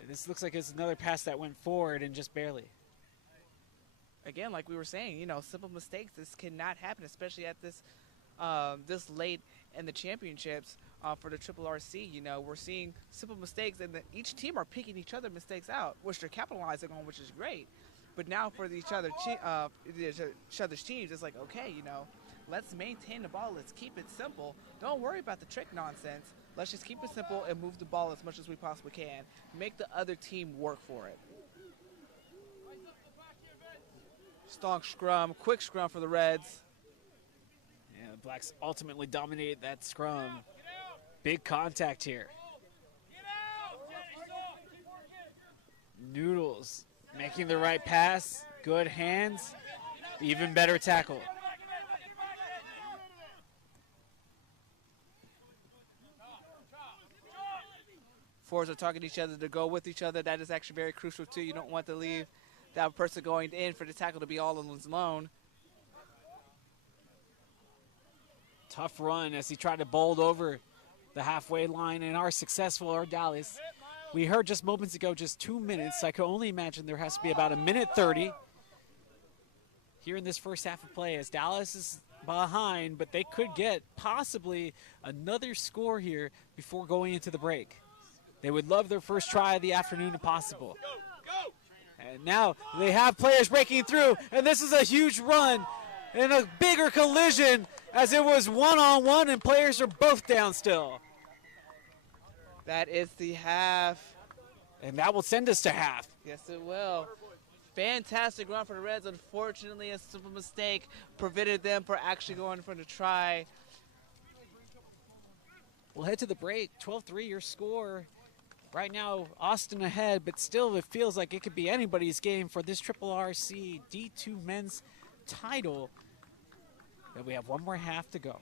this looks like it's another pass that went forward and just barely. Again, like we were saying, you know, simple mistakes, this cannot happen, especially at this this late in the championships for the RRRC. You know, we're seeing simple mistakes, and each team are picking each other mistakes out, which they're capitalizing on, which is great. But now for each other's teams, it's like, okay, you know, let's maintain the ball. Let's keep it simple. Don't worry about the trick nonsense. Let's just keep it simple and move the ball as much as we possibly can. Make the other team work for it. Strong scrum, quick scrum for the Reds. Yeah, the Blacks ultimately dominated that scrum. Big contact here. Noodles making the right pass, good hands, even better tackle. Forwards are talking to each other to go with each other. That is actually very crucial too. You don't want to leave that person going in for the tackle to be all on his own. Tough run as he tried to bowl over the halfway line, and are successful are Dallas. We heard just moments ago, just 2 minutes. I can only imagine there has to be about a minute 30 here in this first half of play as Dallas is behind, but they could get possibly another score here before going into the break. They would love their first try of the afternoon if possible. And now they have players breaking through, and this is a huge run and a bigger collision as it was one-on-one and players are both down still. That is the half. And that will send us to half. Yes, it will. Fantastic run for the Reds. Unfortunately, a simple mistake prevented them from actually going for the try. We'll head to the break. 12-3 your score. Right now, Austin ahead, but still it feels like it could be anybody's game for this RRRC D2 men's title. But we have one more half to go.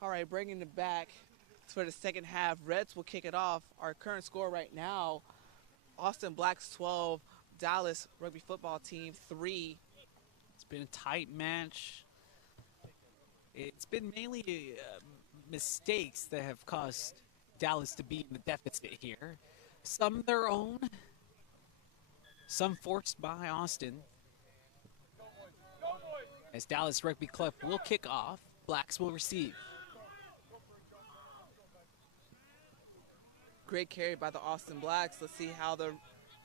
All right, bringing it back for the second half. Reds will kick it off. Our current score right now, Austin Blacks 12, Dallas Rugby Football Team 3. It's been a tight match. It's been mainly mistakes that have caused Dallas to be in the deficit here. Some their own, some forced by Austin. As Dallas Rugby Club will kick off, Blacks will receive. Great carry by the Austin Blacks. Let's see how the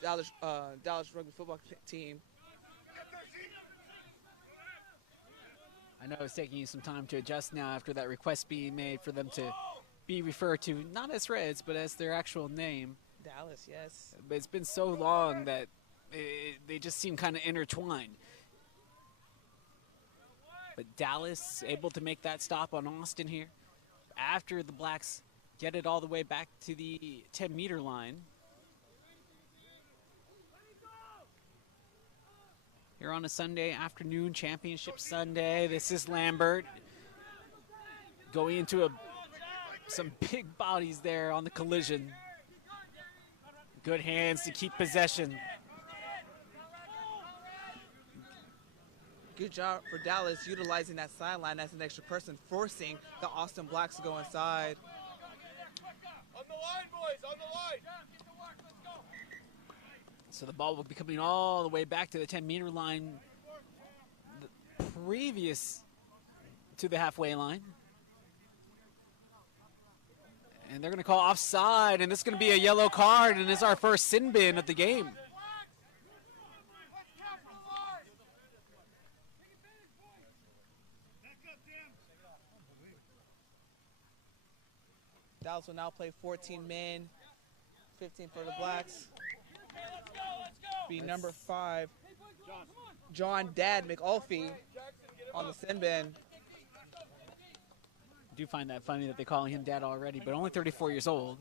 Dallas Rugby Football Team. I know it's taking you some time to adjust now after that request being made for them to be referred to not as Reds, but as their actual name. Dallas, yes. But it's been so long that they just seem kind of intertwined. But Dallas able to make that stop on Austin here after the Blacks get it all the way back to the 10-meter line. Here on a Sunday afternoon, Championship Sunday. This is Lambert going into some big bodies there on the collision. Good hands to keep possession. Good job for Dallas utilizing that sideline as an extra person, forcing the Austin Blacks to go inside. On the line, boys, on the line. So the ball will be coming all the way back to the 10-meter line, previous to the halfway line. And they're going to call offside, and this is going to be a yellow card, and it's our first sin bin of the game. Dallas will now play 14 men, 15 for the Blacks. Be number 5, John Dad McAuliffe on the sin bin. I do find that funny that they're calling him dad already, but only 34 years old.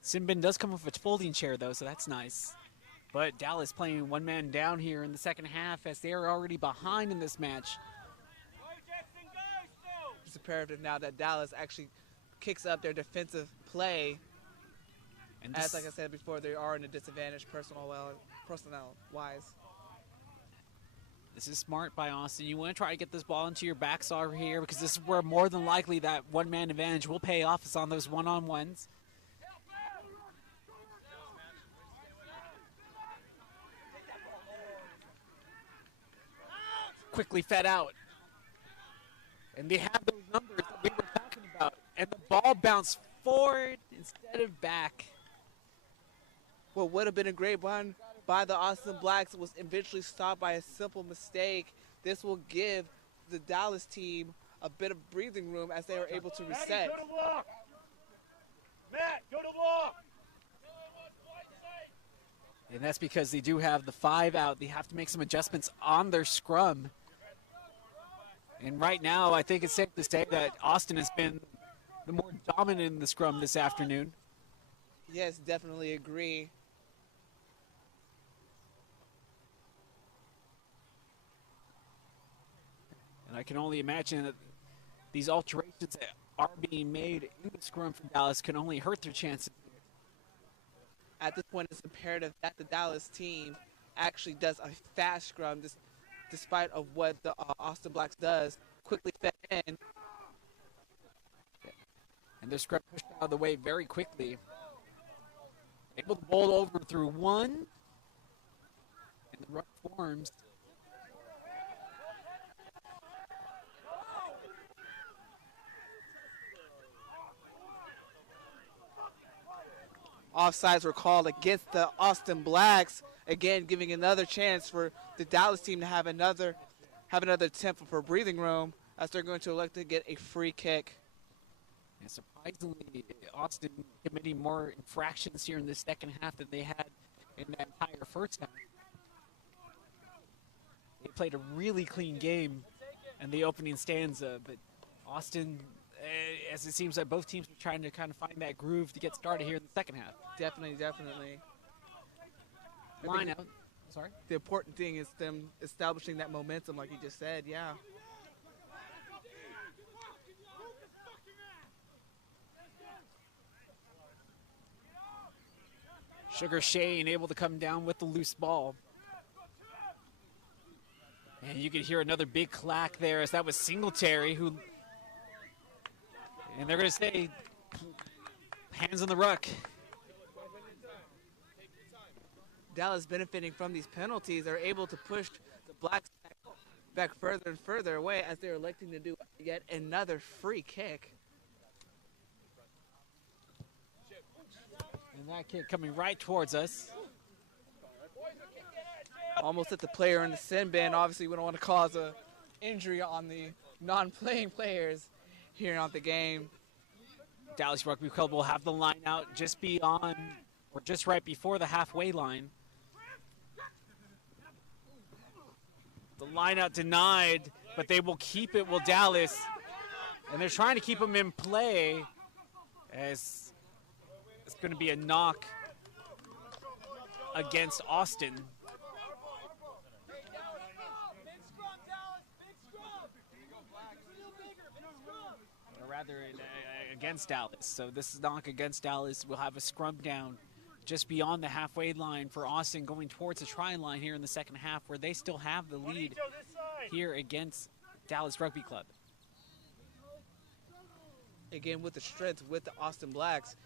Sin bin does come with a folding chair, though, so that's nice. But Dallas playing one man down here in the second half as they are already behind in this match. It's imperative now that Dallas actually kicks up their defensive play. And as like I said before, they are in a disadvantage personnel-wise. This is smart by Austin. You want to try to get this ball into your backsaw over here because this is where more than likely that one-man advantage will pay off. It's on those one-on-ones. Quickly fed out. And they have those numbers that we were talking about. And the ball bounced forward instead of back. What would have been a great run by the Austin Blacks was eventually stopped by a simple mistake. This will give the Dallas team a bit of breathing room as they are able to reset. Go to block. Matt, go to block. And that's because they do have the 5 out. They have to make some adjustments on their scrum. And right now, I think it's safe to say that Austin has been the more dominant in the scrum this afternoon. Yes, definitely agree. And I can only imagine that these alterations that are being made in the scrum from Dallas can only hurt their chances. At this point, it's imperative that the Dallas team actually does a fast scrum, despite of what the Austin Blacks does. Quickly fed in. And their scrum pushed out of the way very quickly. Able to bowl over through one. And the run forms. Offsides were called against the Austin Blacks, again giving another chance for the Dallas team to have another attempt for breathing room as they're going to elect to get a free kick. And surprisingly, Austin committing more infractions here in the second half than they had in that entire first half. They played a really clean game in the opening stanza, but Austin, as it seems like both teams are trying to kind of find that groove to get started here in the second half. Definitely. Line out. Sorry? The important thing is them establishing that momentum, like you just said, yeah. Sugar Shane able to come down with the loose ball. And you can hear another big clack there as that was Singletary who, and they're going to say hands on the ruck. Dallas benefiting from these penalties. They're able to push the Blacks back further and further away as they're electing to do yet another free kick. And that kick coming right towards us. Almost at the player in the sin bin. Obviously, we don't want to cause a injury on the non-playing players here on the game. Dallas Rugby Club will have the line out just beyond, or just right before the halfway line. The line out denied, but they will keep it, will Dallas. And they're trying to keep them in play as it's going to be a knock against Austin. Or rather, against Dallas. So this is knock against Dallas. We'll have a scrum down just beyond the halfway line for Austin going towards the try line here in the second half where they still have the lead here against Dallas Rugby Club. Again, with the strength with the Austin Blacks,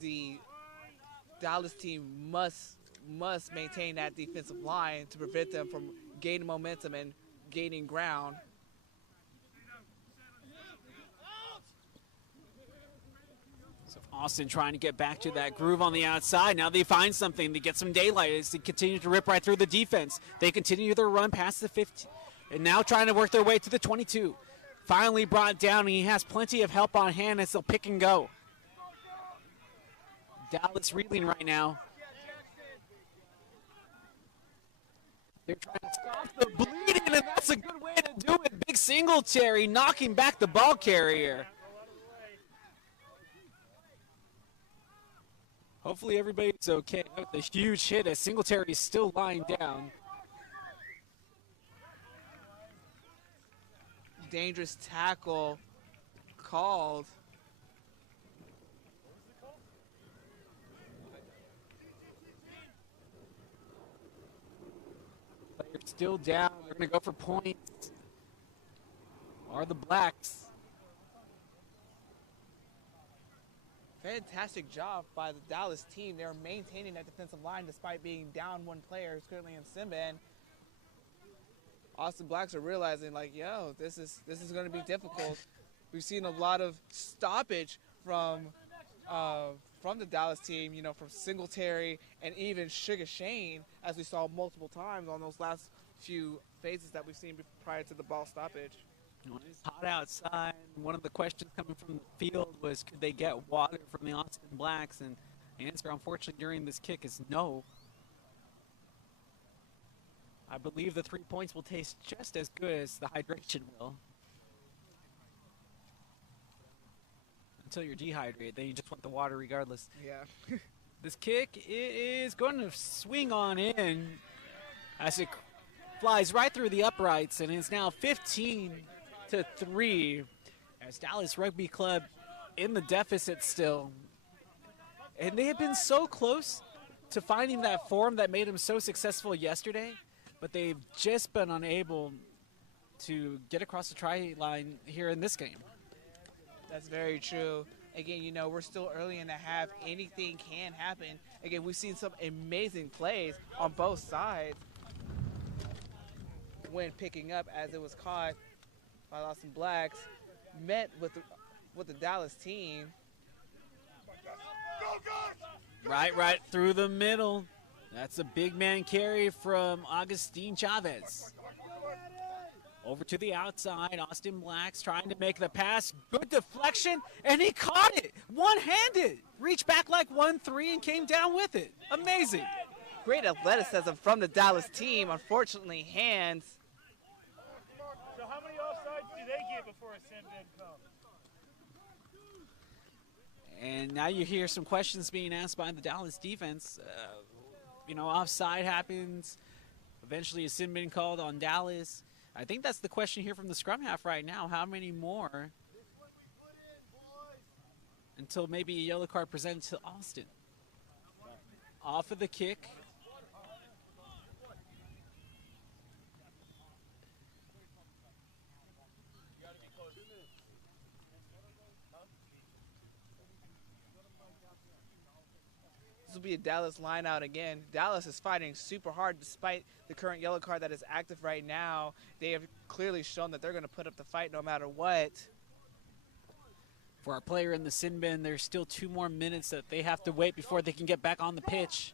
the Dallas team must maintain that defensive line to prevent them from gaining momentum and gaining ground. So Austin trying to get back to that groove on the outside. Now they find something to get some daylight as they continue to rip right through the defense. They continue their run past the 50 and now trying to work their way to the 22. Finally brought down, and he has plenty of help on hand as they'll pick and go. Dallas reeling right now. They're trying to stop the bleeding, and that's a good way to do it. Big Singletary knocking back the ball carrier. Hopefully everybody's okay with the huge hit as Singletary is still lying down. Dangerous tackle called. They're still down. They're going to go for points. Are the Blacks. Fantastic job by the Dallas team. They're maintaining that defensive line despite being down one player who's currently in Simban. Austin Blacks are realizing, like, yo, this is going to be difficult. We've seen a lot of stoppage from the Dallas team, you know, from Singletary and even Sugar Shane, as we saw multiple times on those last few phases that we've seen prior to the ball stoppage. When it's hot outside, one of the questions coming from the field was, could they get water from the Austin Blacks? And the answer, unfortunately, during this kick is no. I believe the 3 points will taste just as good as the hydration will. Until you're dehydrated, then you just want the water regardless. Yeah. This kick is going to swing on in as it flies right through the uprights, and it's now 15-3 as Dallas Rugby Club in the deficit still. And they have been so close to finding that form that made them so successful yesterday, but they've just been unable to get across the try line here in this game. That's very true. Again, you know, we're still early in the half. Anything can happen. Again, we've seen some amazing plays on both sides when picking up, as it was caught by Austin Blacks, met with the Dallas team. Right through the middle. That's a big man carry from Augustine Chavez. Over to the outside, Austin Blacks trying to make the pass. Good deflection, and he caught it one-handed. Reached back like 1-3 and came down with it. Amazing. Great athleticism from the Dallas team. Unfortunately, hands. So how many offsides do they get before a sin bin comes? And now you hear some questions being asked by the Dallas defense. You know, offside happens. Eventually a sin bin called on Dallas. I think that's the question here from the scrum half right now. How many more until maybe a yellow card presented to Austin. Off of the kick. This will be a Dallas line out again. Dallas is fighting super hard despite the current yellow card that is active right now. They have clearly shown that they're going to put up the fight no matter what. For our player in the sin bin, there's still 2 more minutes that they have to wait before they can get back on the pitch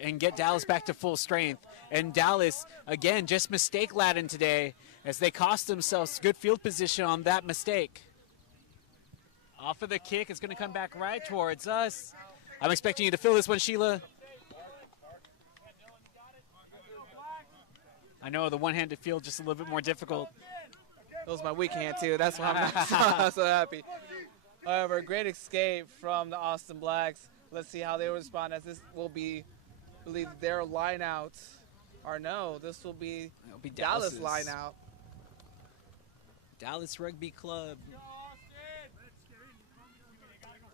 and get Dallas back to full strength. And Dallas, again, just mistake-laden today as they cost themselves good field position on that mistake. Off of the kick, it's going to come back right towards us. I'm expecting you to fill this one, Sheila. I know the one-handed field just a little bit more difficult. That was my weak hand, too. That's why I'm not so happy. However, great escape from the Austin Blacks. Let's see how they respond, as this will be, I believe, their line out. Or no, this will be Dallas line out. Dallas Rugby Club.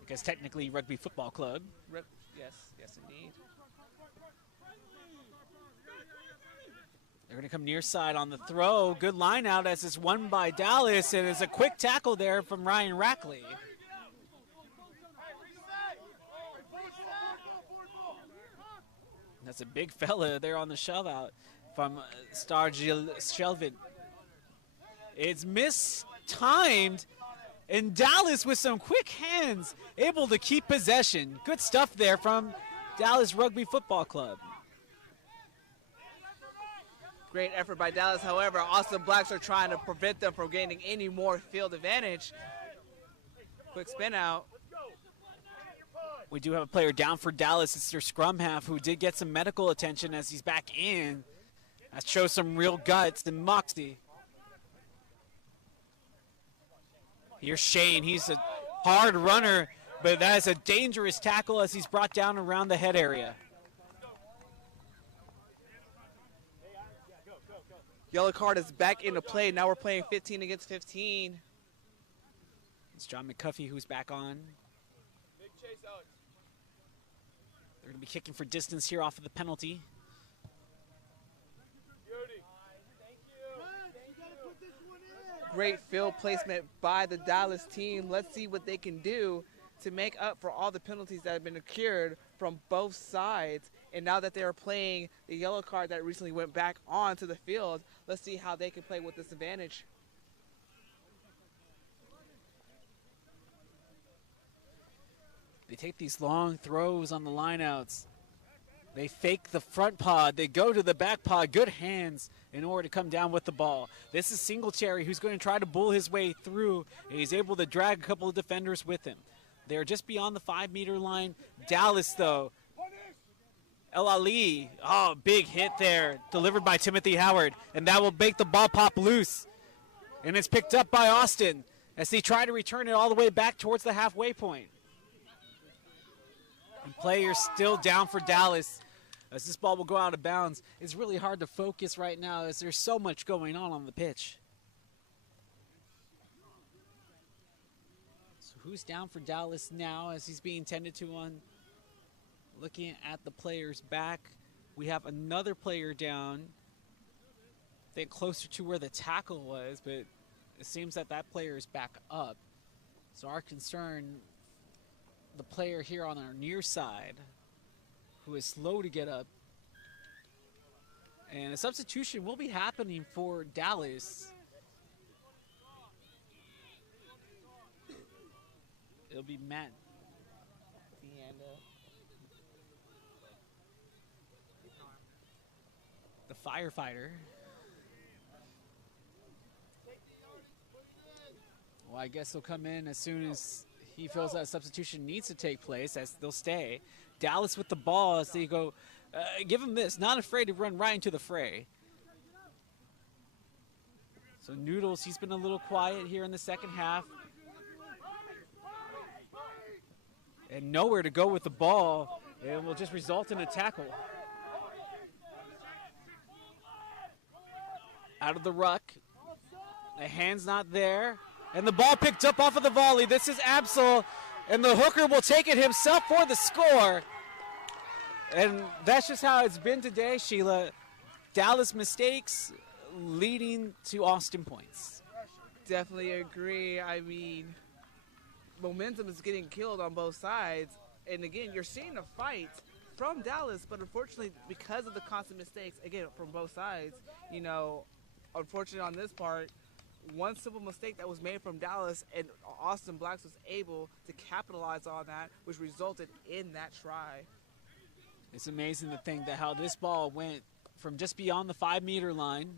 Because technically Rugby Football Club. Yes, indeed. They're going to come near side on the throw. Good line out as it's won by Dallas, and it's a quick tackle there from Ryan Rackley. That's a big fella there on the shove out from Star Shelvin. It's mistimed, and Dallas with some quick hands able to keep possession. Good stuff there from Dallas Rugby Football Club. Great effort by Dallas. However, Austin Blacks are trying to prevent them from gaining any more field advantage. Quick spin out. We do have a player down for Dallas. It's their scrum half who did get some medical attention as he's back in. That shows some real guts and moxie. Here's Shane. He's a hard runner, but that is a dangerous tackle as he's brought down around the head area. Yellow card is back into play. Now we're playing 15 against 15. It's John McCuffey who's back on. They're going to be kicking for distance here off of the penalty. Great field placement by the Dallas team. Let's see what they can do to make up for all the penalties that have been accrued from both sides. And now that they are playing the yellow card that recently went back onto the field, let's see how they can play with this advantage. They take these long throws on the lineouts. They fake the front pod. They go to the back pod. Good hands in order to come down with the ball. This is Singletary who's going to try to bull his way through. And he's able to drag a couple of defenders with him. They're just beyond the 5-meter line. Dallas, though. El Ali, oh, big hit there, delivered by Timothy Howard. And that will make the ball pop loose. And it's picked up by Austin as they try to return it all the way back towards the halfway point. And players still down for Dallas as this ball will go out of bounds. It's really hard to focus right now as there's so much going on the pitch. So who's down for Dallas now as he's being tended to on? Looking at the players back, we have another player down. I think closer to where the tackle was, but it seems that that player is back up. So our concern, the player here on our near side, who is slow to get up. And a substitution will be happening for Dallas. It'll be Matt. The firefighter. Well, I guess he'll come in as soon as he feels that substitution needs to take place, as they'll stay. Dallas with the ball as they go, give him this, not afraid to run right into the fray. So Noodles, he's been a little quiet here in the second half. And nowhere to go with the ball, and will just result in a tackle. Out of the ruck, the hand's not there, and the ball picked up off of the volley. This is Absol, And the hooker will take it himself for the score. And that's just how it's been today, Sheila. Dallas mistakes leading to Austin points. Definitely agree. I mean, momentum is getting killed on both sides. And again, you're seeing a fight from Dallas, but unfortunately, because of the constant mistakes, again, from both sides, you know, unfortunately on this part, one simple mistake that was made from Dallas, and Austin Blacks was able to capitalize on that, which resulted in that try. It's amazing to think that how this ball went from just beyond the 5-meter line.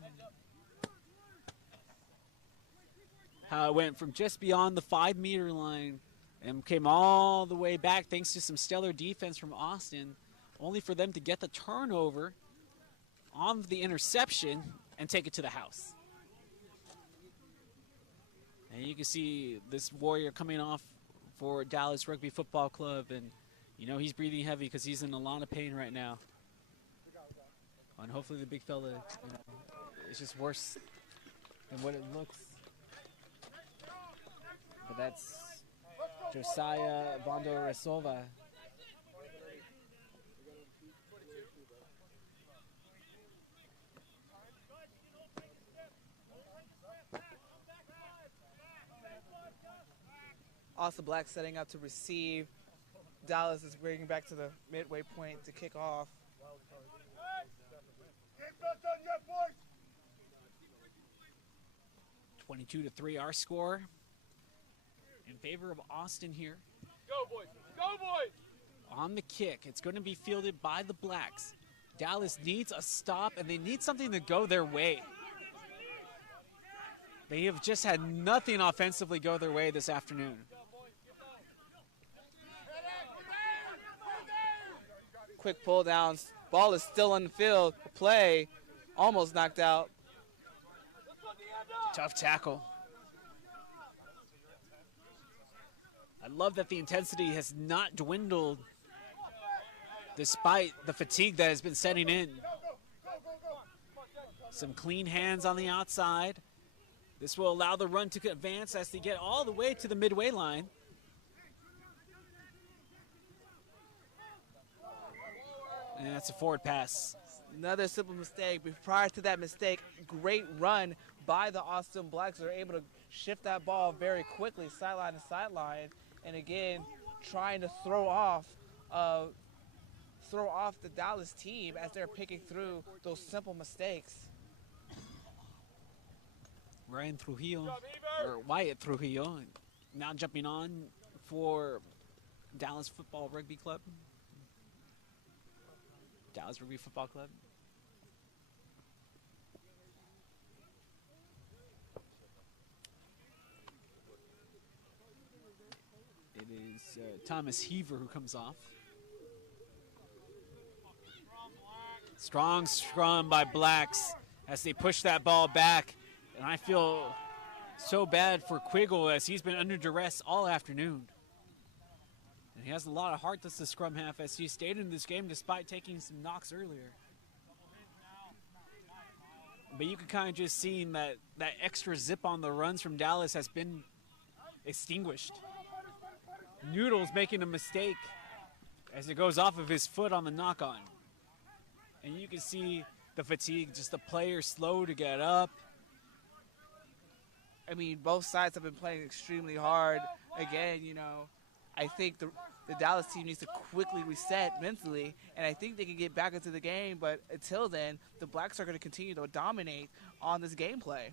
How it went from just beyond the 5-meter line and came all the way back thanks to some stellar defense from Austin, only for them to get the turnover on the interception and take it to the house. And you can see this Warrior coming off for Dallas Rugby Football Club, and you know he's breathing heavy because he's in a lot of pain right now. And hopefully the big fella, you know, it's just worse than what it looks. But that's Josiah Bondoresova. Austin Black setting up to receive. Dallas is bringing back to the midway point to kick off. 22-3 our score in favor of Austin here. Go, boys. Go, boys. On the kick, it's going to be fielded by the Blacks. Dallas needs a stop, and they need something to go their way. They have just had nothing offensively go their way this afternoon. Quick pull downs. Ball is still on the field. Play almost knocked out. Tough tackle. I love that the intensity has not dwindled despite the fatigue that has been setting in. Some clean hands on the outside. This will allow the run to advance as they get all the way to the midway line. And that's a forward pass. Another simple mistake. But prior to that mistake, great run by the Austin Blacks. They're able to shift that ball very quickly, sideline to sideline. And again, trying to throw off the Dallas team as they're picking through those simple mistakes. Ryan Trujillo, or Wyatt Trujillo, now jumping on for Dallas Football Rugby Club. Dallas Rugby Football Club. It is Thomas Heaver who comes off. Strong scrum by Blacks as they push that ball back. And I feel so bad for Quiggle as he's been under duress all afternoon. And he has a lot of heart, that's the scrum half, as he stayed in this game despite taking some knocks earlier. But you can kind of just see that extra zip on the runs from Dallas has been extinguished. Noodles making a mistake as it goes off of his foot on the knock-on. And you can see the fatigue, just the players slow to get up. I mean, both sides have been playing extremely hard. Again, you know, I think the Dallas team needs to quickly reset mentally, and I think they can get back into the game. But until then, the Blacks are going to continue to dominate on this gameplay.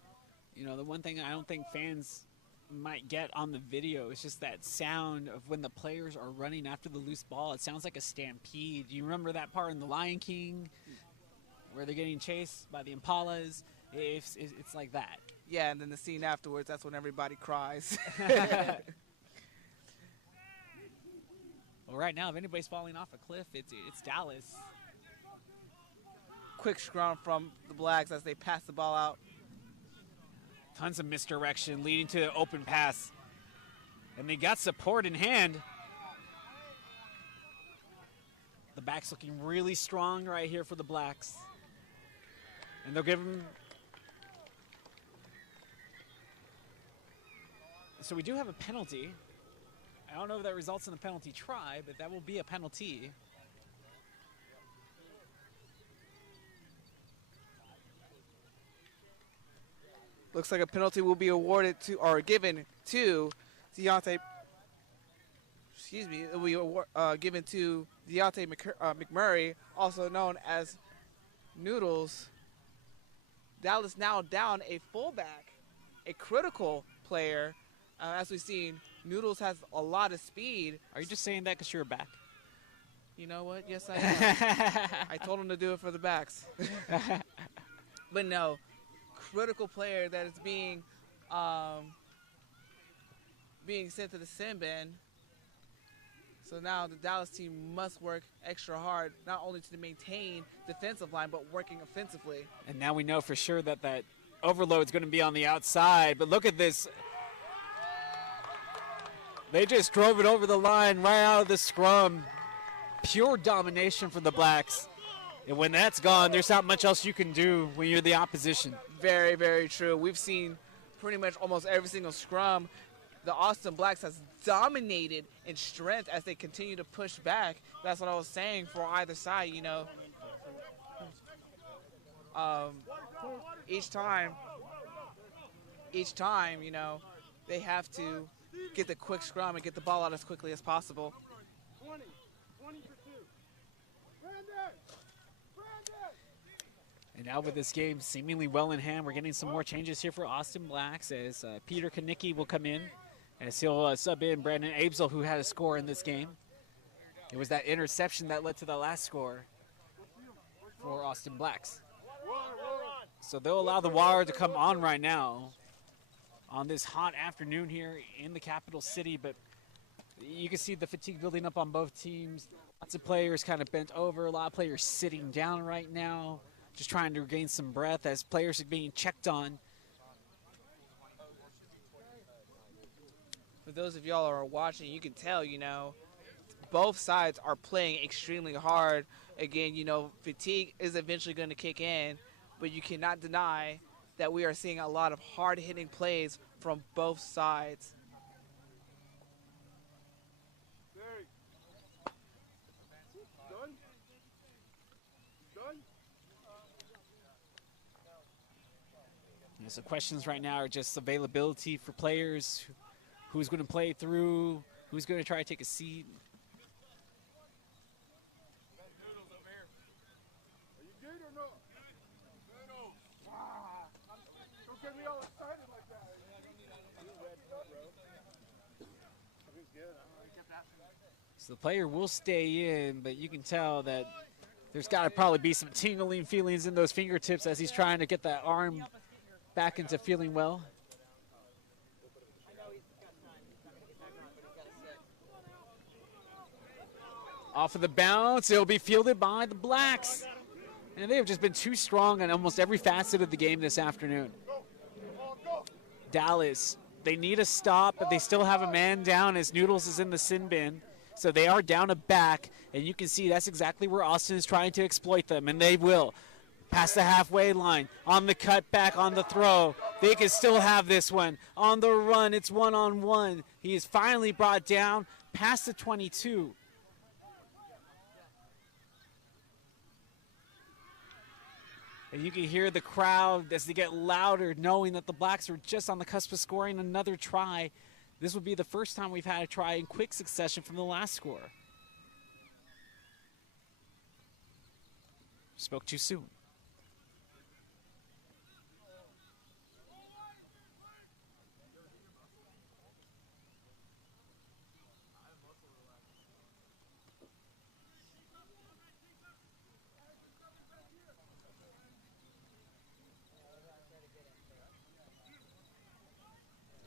You know, the one thing I don't think fans might get on the video is just that sound of when the players are running after the loose ball. It sounds like a stampede. Do you remember that part in The Lion King where they're getting chased by the impalas? It's like that. Yeah, and then the scene afterwards, that's when everybody cries. Well, right now, if anybody's falling off a cliff, it's Dallas. Quick scrum from the Blacks as they pass the ball out. Tons of misdirection leading to the open pass. And they got support in hand. The back's looking really strong right here for the Blacks. And they'll give them... So we do have a penalty. I don't know if that results in a penalty try, but that will be a penalty. Looks like a penalty will be awarded to, or given to, Deontay. Excuse me, it will be given to Deontay McMurray, also known as Noodles. Dallas now down a fullback, a critical player. As we've seen, Noodles has a lot of speed. Are you just saying that because you're a back? You know what? Yes, I am. I told him to do it for the backs. But no, critical player that is being sent to the sin bin. So now the Dallas team must work extra hard, not only to maintain defensive line, but working offensively. And now we know for sure that that overload is going to be on the outside. But look at this. They just drove it over the line right out of the scrum. Pure domination for the Blacks. And when that's gone, there's not much else you can do when you're the opposition. Very, very true. We've seen pretty much almost every single scrum. The Austin Blacks has dominated in strength as they continue to push back. That's what I was saying for either side, you know. Each time, you know, they have to get the quick scrum and get the ball out as quickly as possible. 20 for 2. And now with this game seemingly well in hand, we're getting some more changes here for Austin Blacks as Peter Kanicki will come in as he'll sub in Brandon Absel, who had a score in this game. It was that interception that led to the last score for Austin Blacks. So they'll allow the water to come on right now on this hot afternoon here in the capital city, but you can see the fatigue building up on both teams. Lots of players kind of bent over, a lot of players sitting down right now, just trying to regain some breath as players are being checked on. For those of y'all who are watching, you can tell, you know, both sides are playing extremely hard. Again, you know, fatigue is eventually going to kick in, but you cannot deny that we are seeing a lot of hard-hitting plays from both sides. Yeah, so questions right now are just availability for players, who's going to play through, who's going to try to take a seat. Are you good or not? Don't get me all excited like that. So the player will stay in, but you can tell that there's got to probably be some tingling feelings in those fingertips as he's trying to get that arm back into feeling well. Off of the bounce, it'll be fielded by the Blacks. And they have just been too strong on almost every facet of the game this afternoon. Dallas, they need a stop, but they still have a man down as Noodles is in the sin bin. So they are down a back, and you can see that's exactly where Austin is trying to exploit them, and they will. Past the halfway line, on the cutback, on the throw. They can still have this one. On the run, it's one-on-one. He is finally brought down past the 22. And you can hear the crowd as they get louder, knowing that the Blacks are just on the cusp of scoring another try. This would be the first time we've had a try in quick succession from the last score. Spoke too soon.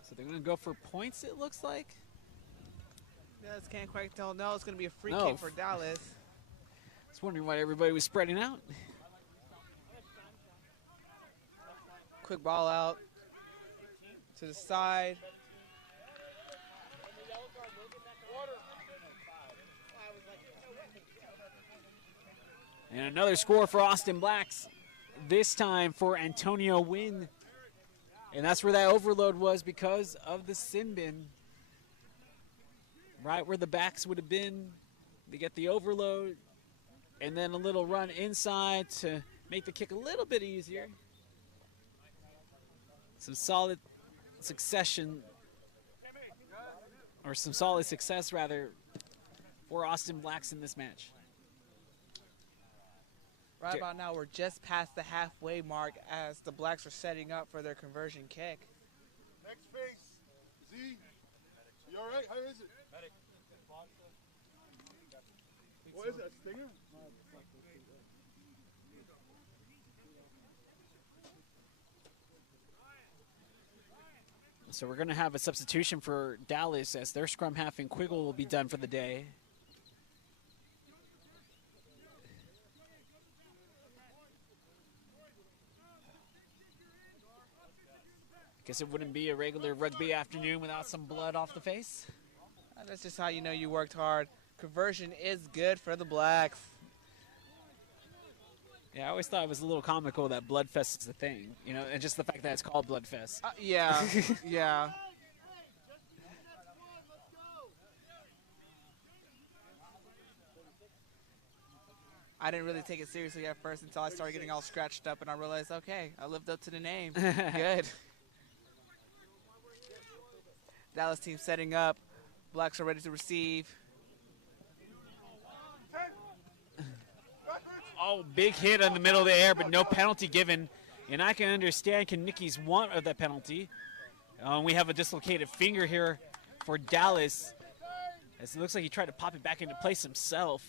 So they're going to go for points, it looks like. Yes, can't quite tell. No, it's going to be a free No. kick for Dallas. I was wondering why everybody was spreading out. Quick ball out to the side. And another score for Austin Blacks, this time for Antonio Wynn. And that's where that overload was because of the sin bin. right where the backs would have been. They get the overload, and then a little run inside to make the kick a little bit easier. Some solid succession, or some solid success rather, for Austin Blacks in this match. Right about now, we're just past the halfway mark as the Blacks are setting up for their conversion kick. Next face. Z. You all right? How is it? Medic. What is that, stinger? So we're going to have a substitution for Dallas as their scrum half and Quiggle will be done for the day. Guess it wouldn't be a regular rugby afternoon without some blood off the face. That's just how you know you worked hard. Conversion is good for the Blacks. Yeah, I always thought it was a little comical that Bloodfest is the thing, you know, and just the fact that it's called Bloodfest. Yeah, yeah. I didn't really take it seriously at first until I started getting all scratched up and I realized, okay, I lived up to the name. Good. Dallas team setting up. Blacks are ready to receive. Oh, big hit in the middle of the air, but no penalty given. And I can understand Kanicki's want of that penalty. We have a dislocated finger here for Dallas, as it looks like he tried to pop it back into place himself.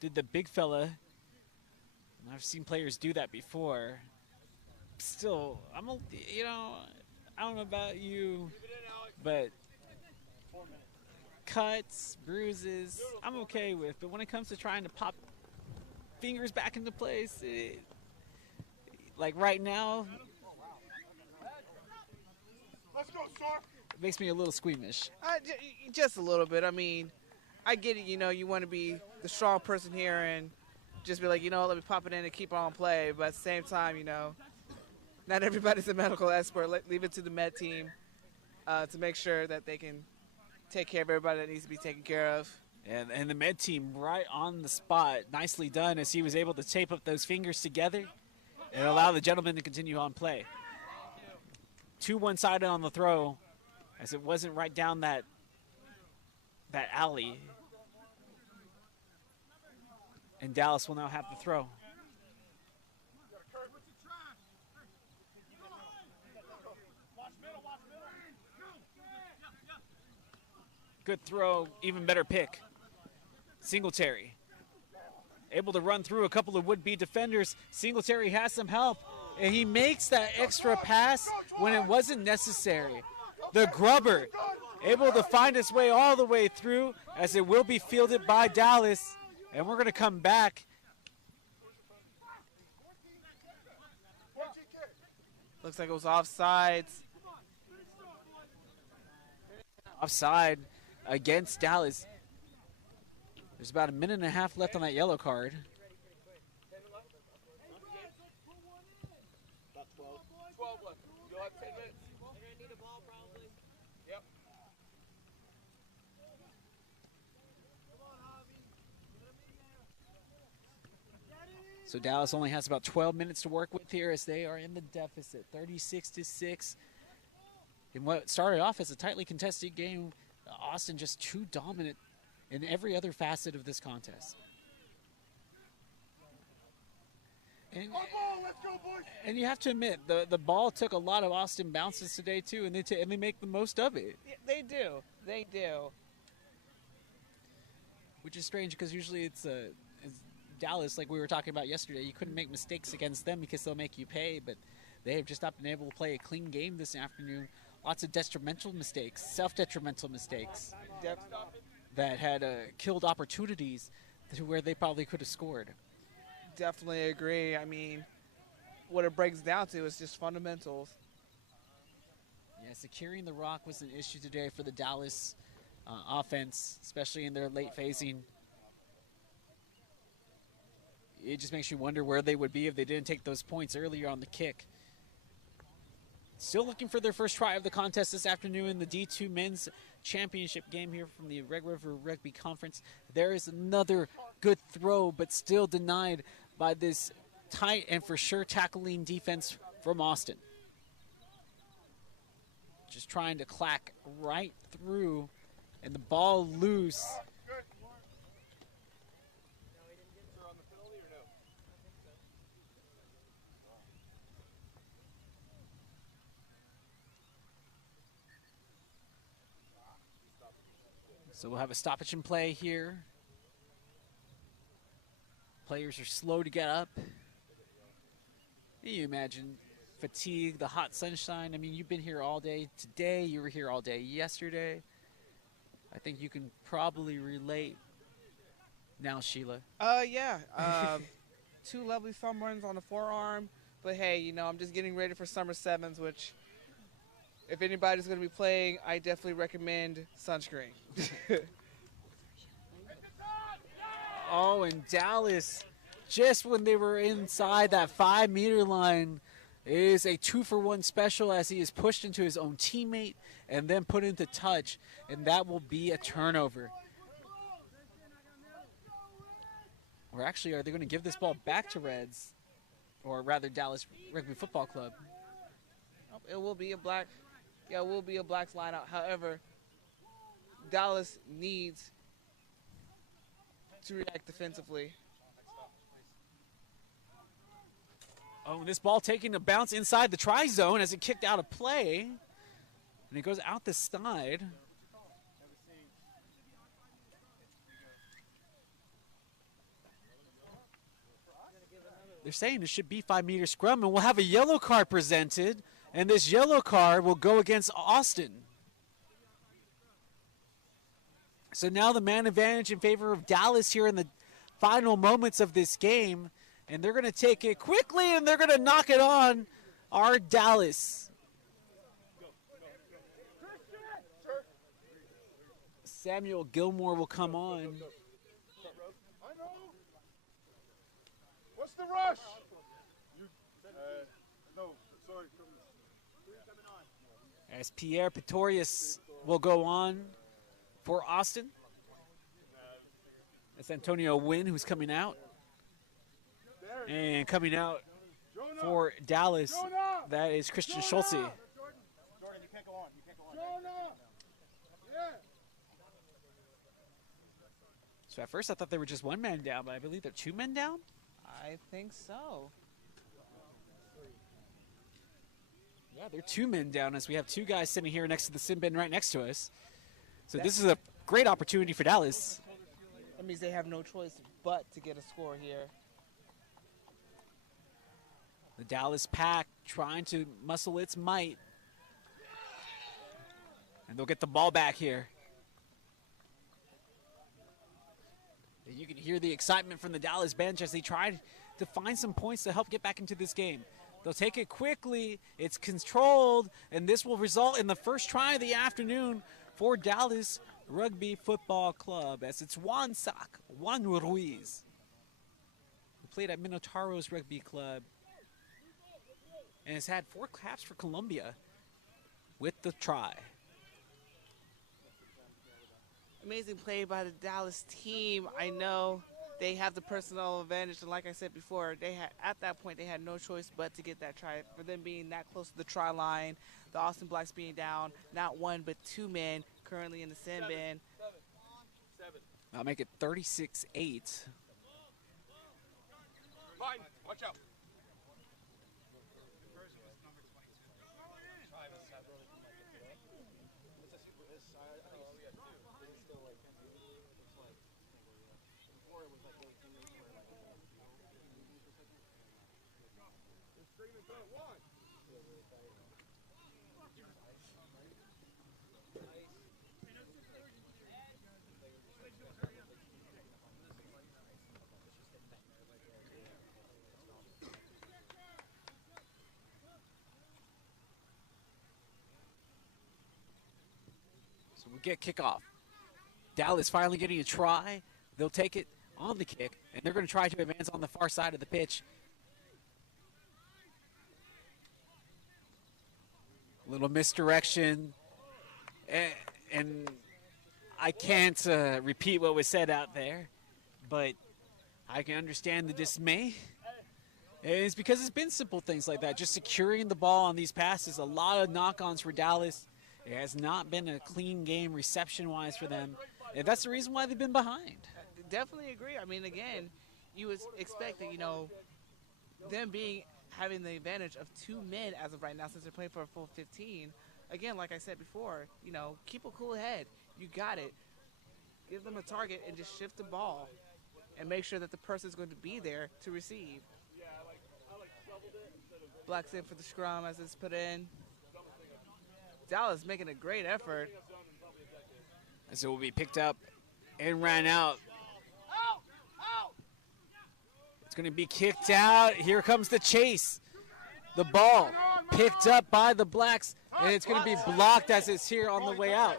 Did the big fella. And I've seen players do that before. Still, you know, I don't know about you, but cuts, bruises, I'm okay with. But when it comes to trying to pop fingers back into place, like right now, Let's go, sir. it makes me a little squeamish. Just a little bit. I mean, I get it, you know, you want to be the strong person here and just be like, you know, let me pop it in and keep on play. But at the same time, you know, not everybody's a medical expert. Leave it to the med team to make sure that they can take care of everybody that needs to be taken care of. And the med team right on the spot. Nicely done as he was able to tape up those fingers together and allow the gentleman to continue on play. 2 one-sided on the throw as it wasn't right down that alley. And Dallas will now have the throw. Good throw, even better pick. Singletary. Able to run through a couple of would-be defenders. Singletary has some help, and he makes that extra pass when it wasn't necessary. The grubber able to find his way all the way through as it will be fielded by Dallas. And we're going to come back. Looks like it was offsides. Offside against Dallas. There's about 1.5 minutes left on that yellow card. About 12. 12 left. You'll have 10 minutes. They're going to need a ball probably. Yep. So Dallas only has about 12 minutes to work with here as they are in the deficit, 36-6. In what started off as a tightly contested game, Austin just too dominant in every other facet of this contest. And, Let's go, boys. and you have to admit, the ball took a lot of Austin bounces today too, and they make the most of it. Yeah, they do. They do. Which is strange because usually it's Dallas, like we were talking about yesterday. You couldn't make mistakes against them because they'll make you pay, but they have just not been able to play a clean game this afternoon. Lots of detrimental mistakes, self-detrimental mistakes that had killed opportunities to where they probably could have scored. Definitely agree. I mean, what it breaks down to is just fundamentals. Yeah, securing the rock was an issue today for the Dallas offense, especially in their late phasing. It just makes you wonder where they would be if they didn't take those points earlier on the kick. still looking for their first try of the contest this afternoon in the D2 men's championship game here from the Red River Rugby Conference. There is another good throw, but still denied by this tight and for sure tackling defense from Austin. Just trying to clack right through, and the ball loose. So we'll have a stoppage in play here. Players are slow to get up. You imagine fatigue, the hot sunshine. I mean, you've been here all day today. You were here all day yesterday. I think you can probably relate now, Sheila. Yeah. 2 lovely sunburns on the forearm. But hey, you know, I'm just getting ready for summer sevens, which if anybody's going to be playing, I definitely recommend sunscreen. Oh, and Dallas, just when they were inside that 5-meter line, is a 2-for-1 special as he is pushed into his own teammate and then put into touch, and that will be a turnover. Or actually, are they going to give this ball back to Reds, or rather Dallas Rugby Football Club? It will be a black. Yeah, it will be a Blacks lineout. However, Dallas needs to react defensively. Oh, and this ball taking a bounce inside the try zone as it kicked out of play. And it goes out the side. They're saying it should be 5-meter scrum, and we'll have a yellow card presented. And this yellow card will go against Austin. So now the man advantage in favor of Dallas here in the final moments of this game. And they're going to take it quickly, and they're going to knock it on our Dallas. Samuel Gilmore will come on. I know. What's the rush? No, sorry. As Pierre Pretorius will go on for Austin. That's Antonio Wynn who's coming out. And coming out for Dallas, that is Christian Schulze. Jordan, you can't go on. You can't go on. So at first I thought they were just 1 man down, but I believe they're 2 men down? I think so. Yeah, they're 2 men down as we have 2 guys sitting here next to the sin bin right next to us. So this is a great opportunity for Dallas. That means they have no choice but to get a score here. The Dallas pack trying to muscle its might. And they'll get the ball back here. You can hear the excitement from the Dallas bench as they try to find some points to help get back into this game. They'll take it quickly, it's controlled, and this will result in the first try of the afternoon for Dallas Rugby Football Club, as it's Juan Ruiz, who played at Minotauros Rugby Club and has had 4 caps for Colombia with the try. Amazing play by the Dallas team. I know they have the personnel advantage, and like I said before, at that point they had no choice but to get that try. For them being that close to the try line, the Austin Blacks being down not 1 but 2 men currently in the sin bin. I'll make it 36-8. Fine, watch out. So we'll get kickoff. Dallas finally getting a try. They'll take it on the kick, and they're going to try to advance on the far side of the pitch. A little misdirection. And I can't repeat what was said out there, but I can understand the dismay. And it's because it's been simple things like that. Just securing the ball on these passes, a lot of knock-ons for Dallas. It has not been a clean game reception-wise for them. And that's the reason why they've been behind. Definitely agree. I mean, again, you would expect that, them having the advantage of 2 men as of right now since they're playing for a full 15. Again, like I said before, keep a cool head. You got it. Give them a target and just shift the ball and make sure that the person's going to be there to receive. Black's in for the scrum as it's put in. Dallas making a great effort. And so it will be picked up and ran out. It's going to be kicked out. Here comes the chase. The ball picked up by the Blacks, and it's going to be blocked as it's here on the way out.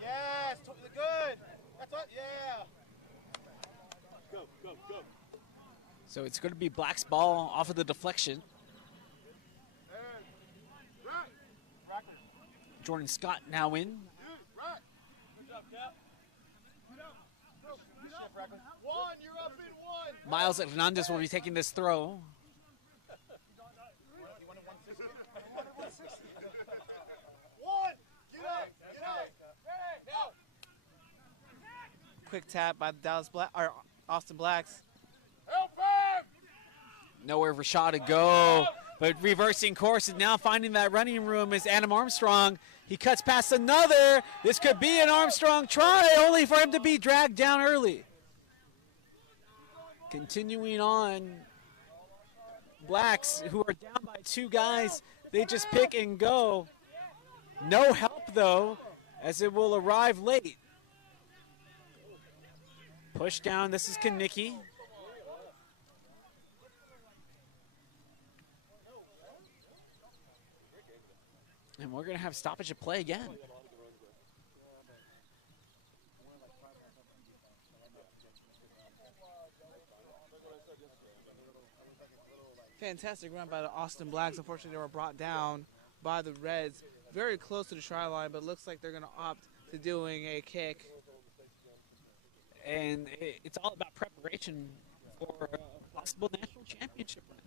Yes, good. That's what, yeah. Go. So it's going to be Black's ball off of the deflection. Jordan Scott now in. One, you're up in one. Miles Hernandez will be taking this throw. One, get up. Quick tap by the Austin Blacks. Help him! Nowhere for Shaw to go, but reversing course and now finding that running room is Adam Armstrong. He cuts past another. This could be an Armstrong try, only for him to be dragged down early. Continuing on, Blacks, who are down by 2 guys, they just pick and go. No help, though, as it will arrive late. Push down, this is Kanicki. And we're going to have stoppage of play again. Fantastic run by the Austin Blacks. Unfortunately, they were brought down by the Reds very close to the try line, but it looks like they're going to opt to doing a kick. And it's all about preparation for a possible national championship run.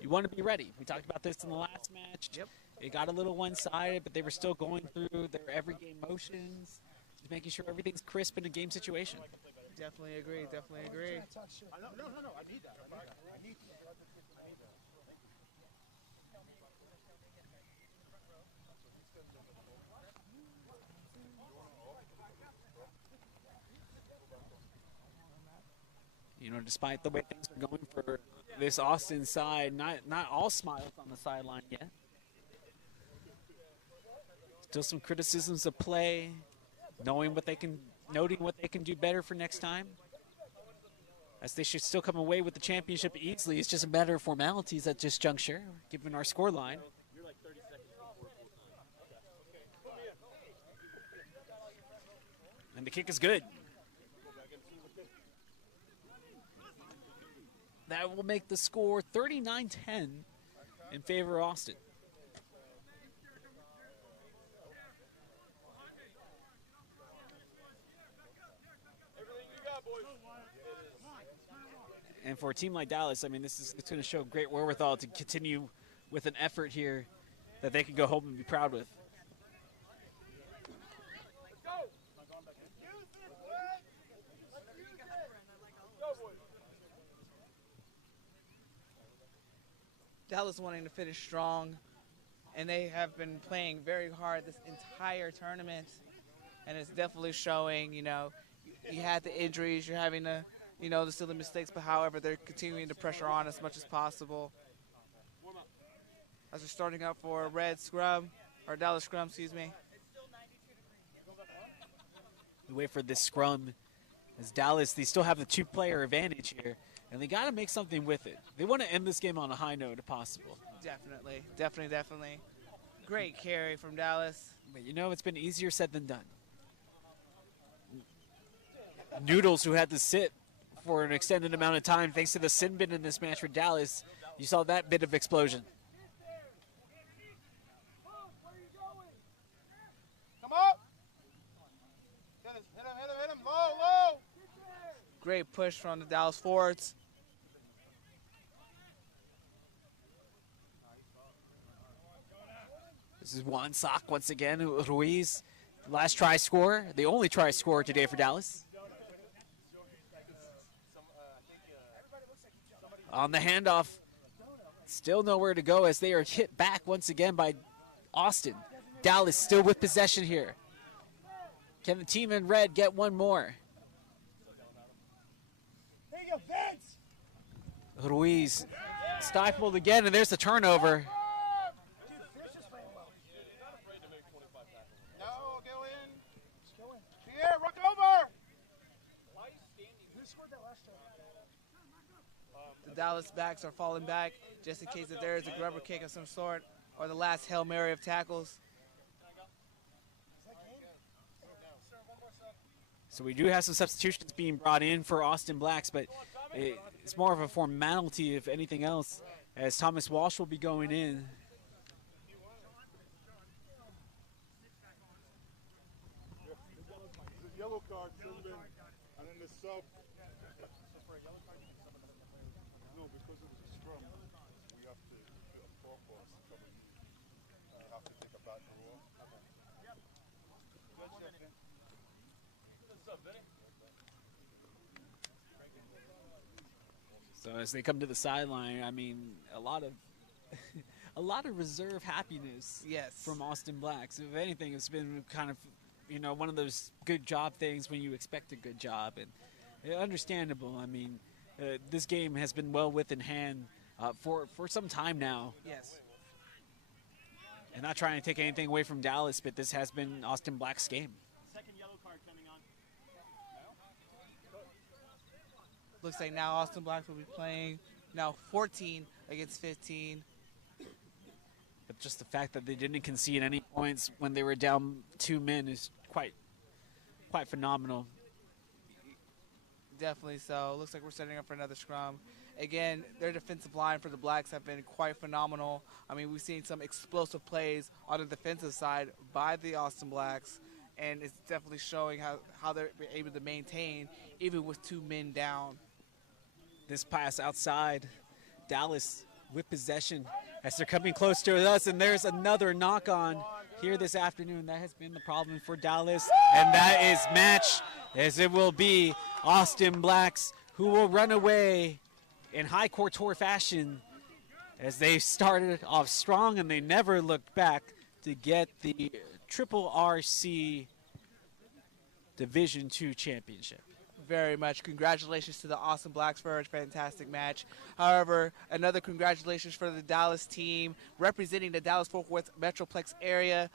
You want to be ready. We talked about this in the last match. Yep. It got a little one-sided, but they were still going through their every-game motions, just making sure everything's crisp in a game situation. Definitely agree. No, I need that. Despite the way things are going for this Austin side, not all smiles on the sideline yet. Still some criticisms of play, noting what they can do better for next time. As they should still come away with the championship easily. It's just a matter of formalities at this juncture, given our scoreline. And the kick is good. That will make the score 39-10 in favor of Austin. And for a team like Dallas, I mean, it's going to show great wherewithal to continue with an effort here that they can go home and be proud with. Dallas wanting to finish strong, and they have been playing very hard this entire tournament, and it's definitely showing. You had the injuries, you're having the silly mistakes, but however, they're continuing to pressure on as much as possible. As they're starting up for Dallas scrum, excuse me. We wait for this scrum as Dallas, they still have the 2-player advantage here. And they got to make something with it. They want to end this game on a high note if possible. Definitely. Great carry from Dallas. But it's been easier said than done. Noodles, who had to sit for an extended amount of time thanks to the sin bin in this match for Dallas, you saw that bit of explosion. Great push from the Dallas forwards. This is one sock once again. Ruiz, last try scorer, the only try scorer today for Dallas. On the handoff, still nowhere to go as they are hit back once again by Austin. Dallas still with possession here. Can the team in red get one more? Ruiz stifled again, and there's the turnover. No, go in. Here, rock over. The Dallas backs are falling back just in case if there is a grubber kick of some sort or the last Hail Mary of tackles. So we do have some substitutions being brought in for Austin Blacks, but it's more of a formality if anything else, as Thomas Walsh will be going in. The yellow card, and then the sub. No, because it was a scrum, we have to put a proper cover. We have to take a back row. So as they come to the sideline, I mean, a lot of a lot of reserve happiness Yes. from Austin Blacks. If anything, it's been kind of, you know, one of those good job things when you expect a good job, and understandable. I mean, this game has been well within hand for some time now. Yes. And not trying to take anything away from Dallas, but this has been Austin Black's game. Second yellow card coming on. Looks like now Austin Blacks will be playing now 14 against 15. But just the fact that they didn't concede any points when they were down 2 men is quite phenomenal. Definitely so. Looks like we're setting up for another scrum. Again, their defensive line for the Blacks have been quite phenomenal. I mean, we've seen some explosive plays on the defensive side by the Austin Blacks, and it's definitely showing how they're able to maintain even with 2 men down. This pass outside, Dallas with possession as they're coming close to us, and there's another knock on here this afternoon. That has been the problem for Dallas, and that is match, as it will be Austin Blacks who will run away in high couture fashion as they started off strong and they never looked back to get the RRRC Division II championship. Very much. Congratulations to the Austin Blacks for a fantastic match. However, another congratulations for the Dallas team representing the Dallas-Fort Worth Metroplex area.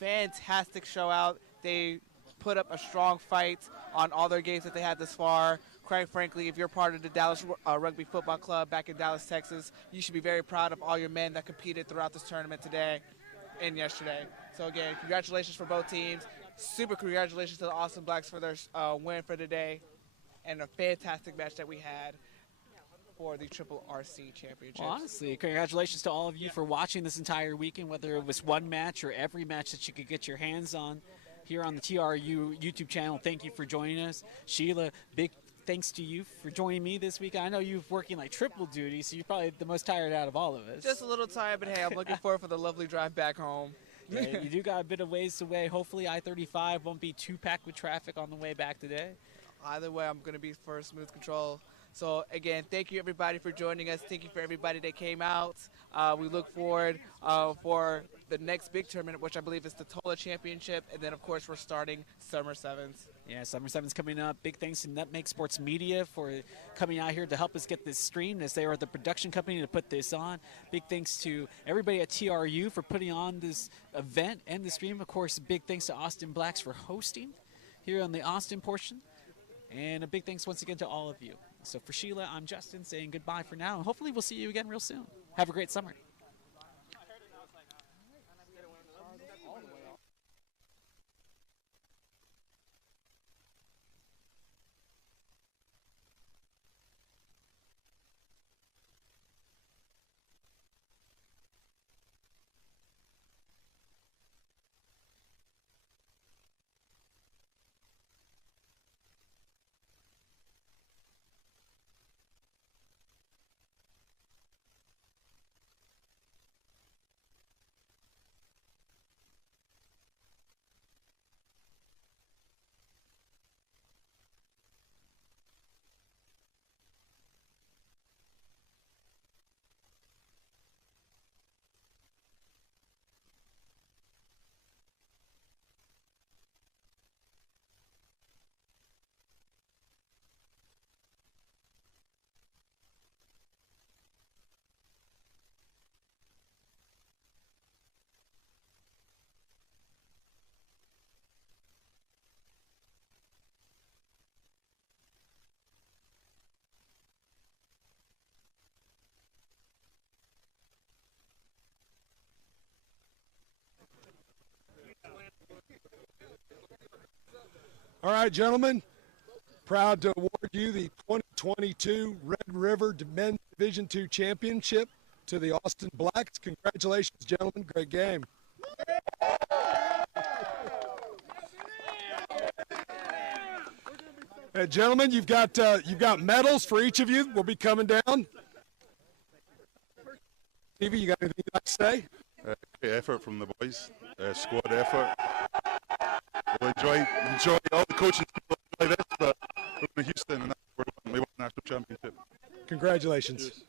Fantastic show out. They put up a strong fight on all their games that they had this far. Quite frankly, if you're part of the Dallas Rugby Football Club back in Dallas, Texas, you should be very proud of all your men that competed throughout this tournament today and yesterday. So again, congratulations for both teams. Super congratulations to the Austin Blacks for their win for today, and a fantastic match that we had for the RRRC Championship. Well, honestly, congratulations to all of you for watching this entire weekend, whether it was one match or every match that you could get your hands on here on the TRU YouTube channel. Thank you for joining us. Sheila, big thanks to you for joining me this week. I know you're working like triple duty, so you're probably the most tired out of all of us. Just a little tired, but hey, I'm looking forward for the lovely drive back home. Yeah, you do got a bit of ways away. Hopefully I-35 won't be too packed with traffic on the way back today. Either way, I'm going to be for smooth control. So, again, thank you, everybody, for joining us. Thank you for everybody that came out. We look forward for the next big tournament, which I believe is the TOLA Championship. And then, of course, we're starting Summer Sevens. Yeah, Summer Sevens coming up. Big thanks to Nutmeg Sports Media for coming out here to help us get this streamed, as they are the production company to put this on. Big thanks to everybody at TRU for putting on this event and the stream. Of course, big thanks to Austin Blacks for hosting here on the Austin portion. And a big thanks once again to all of you. So for Sheila, I'm Justin saying goodbye for now. And hopefully we'll see you again real soon. Have a great summer. All right, gentlemen, proud to award you the 2022 Red River Men's Division II Championship to the Austin Blacks. Congratulations, gentlemen. Great game. Gentlemen, you've got medals for each of you. We'll be coming down. Stevie, you got anything you'd like to say? Great effort from the boys, squad effort. We'll enjoy all the coaching like this, but we're going to Houston and we won the national championship. Congratulations. Cheers.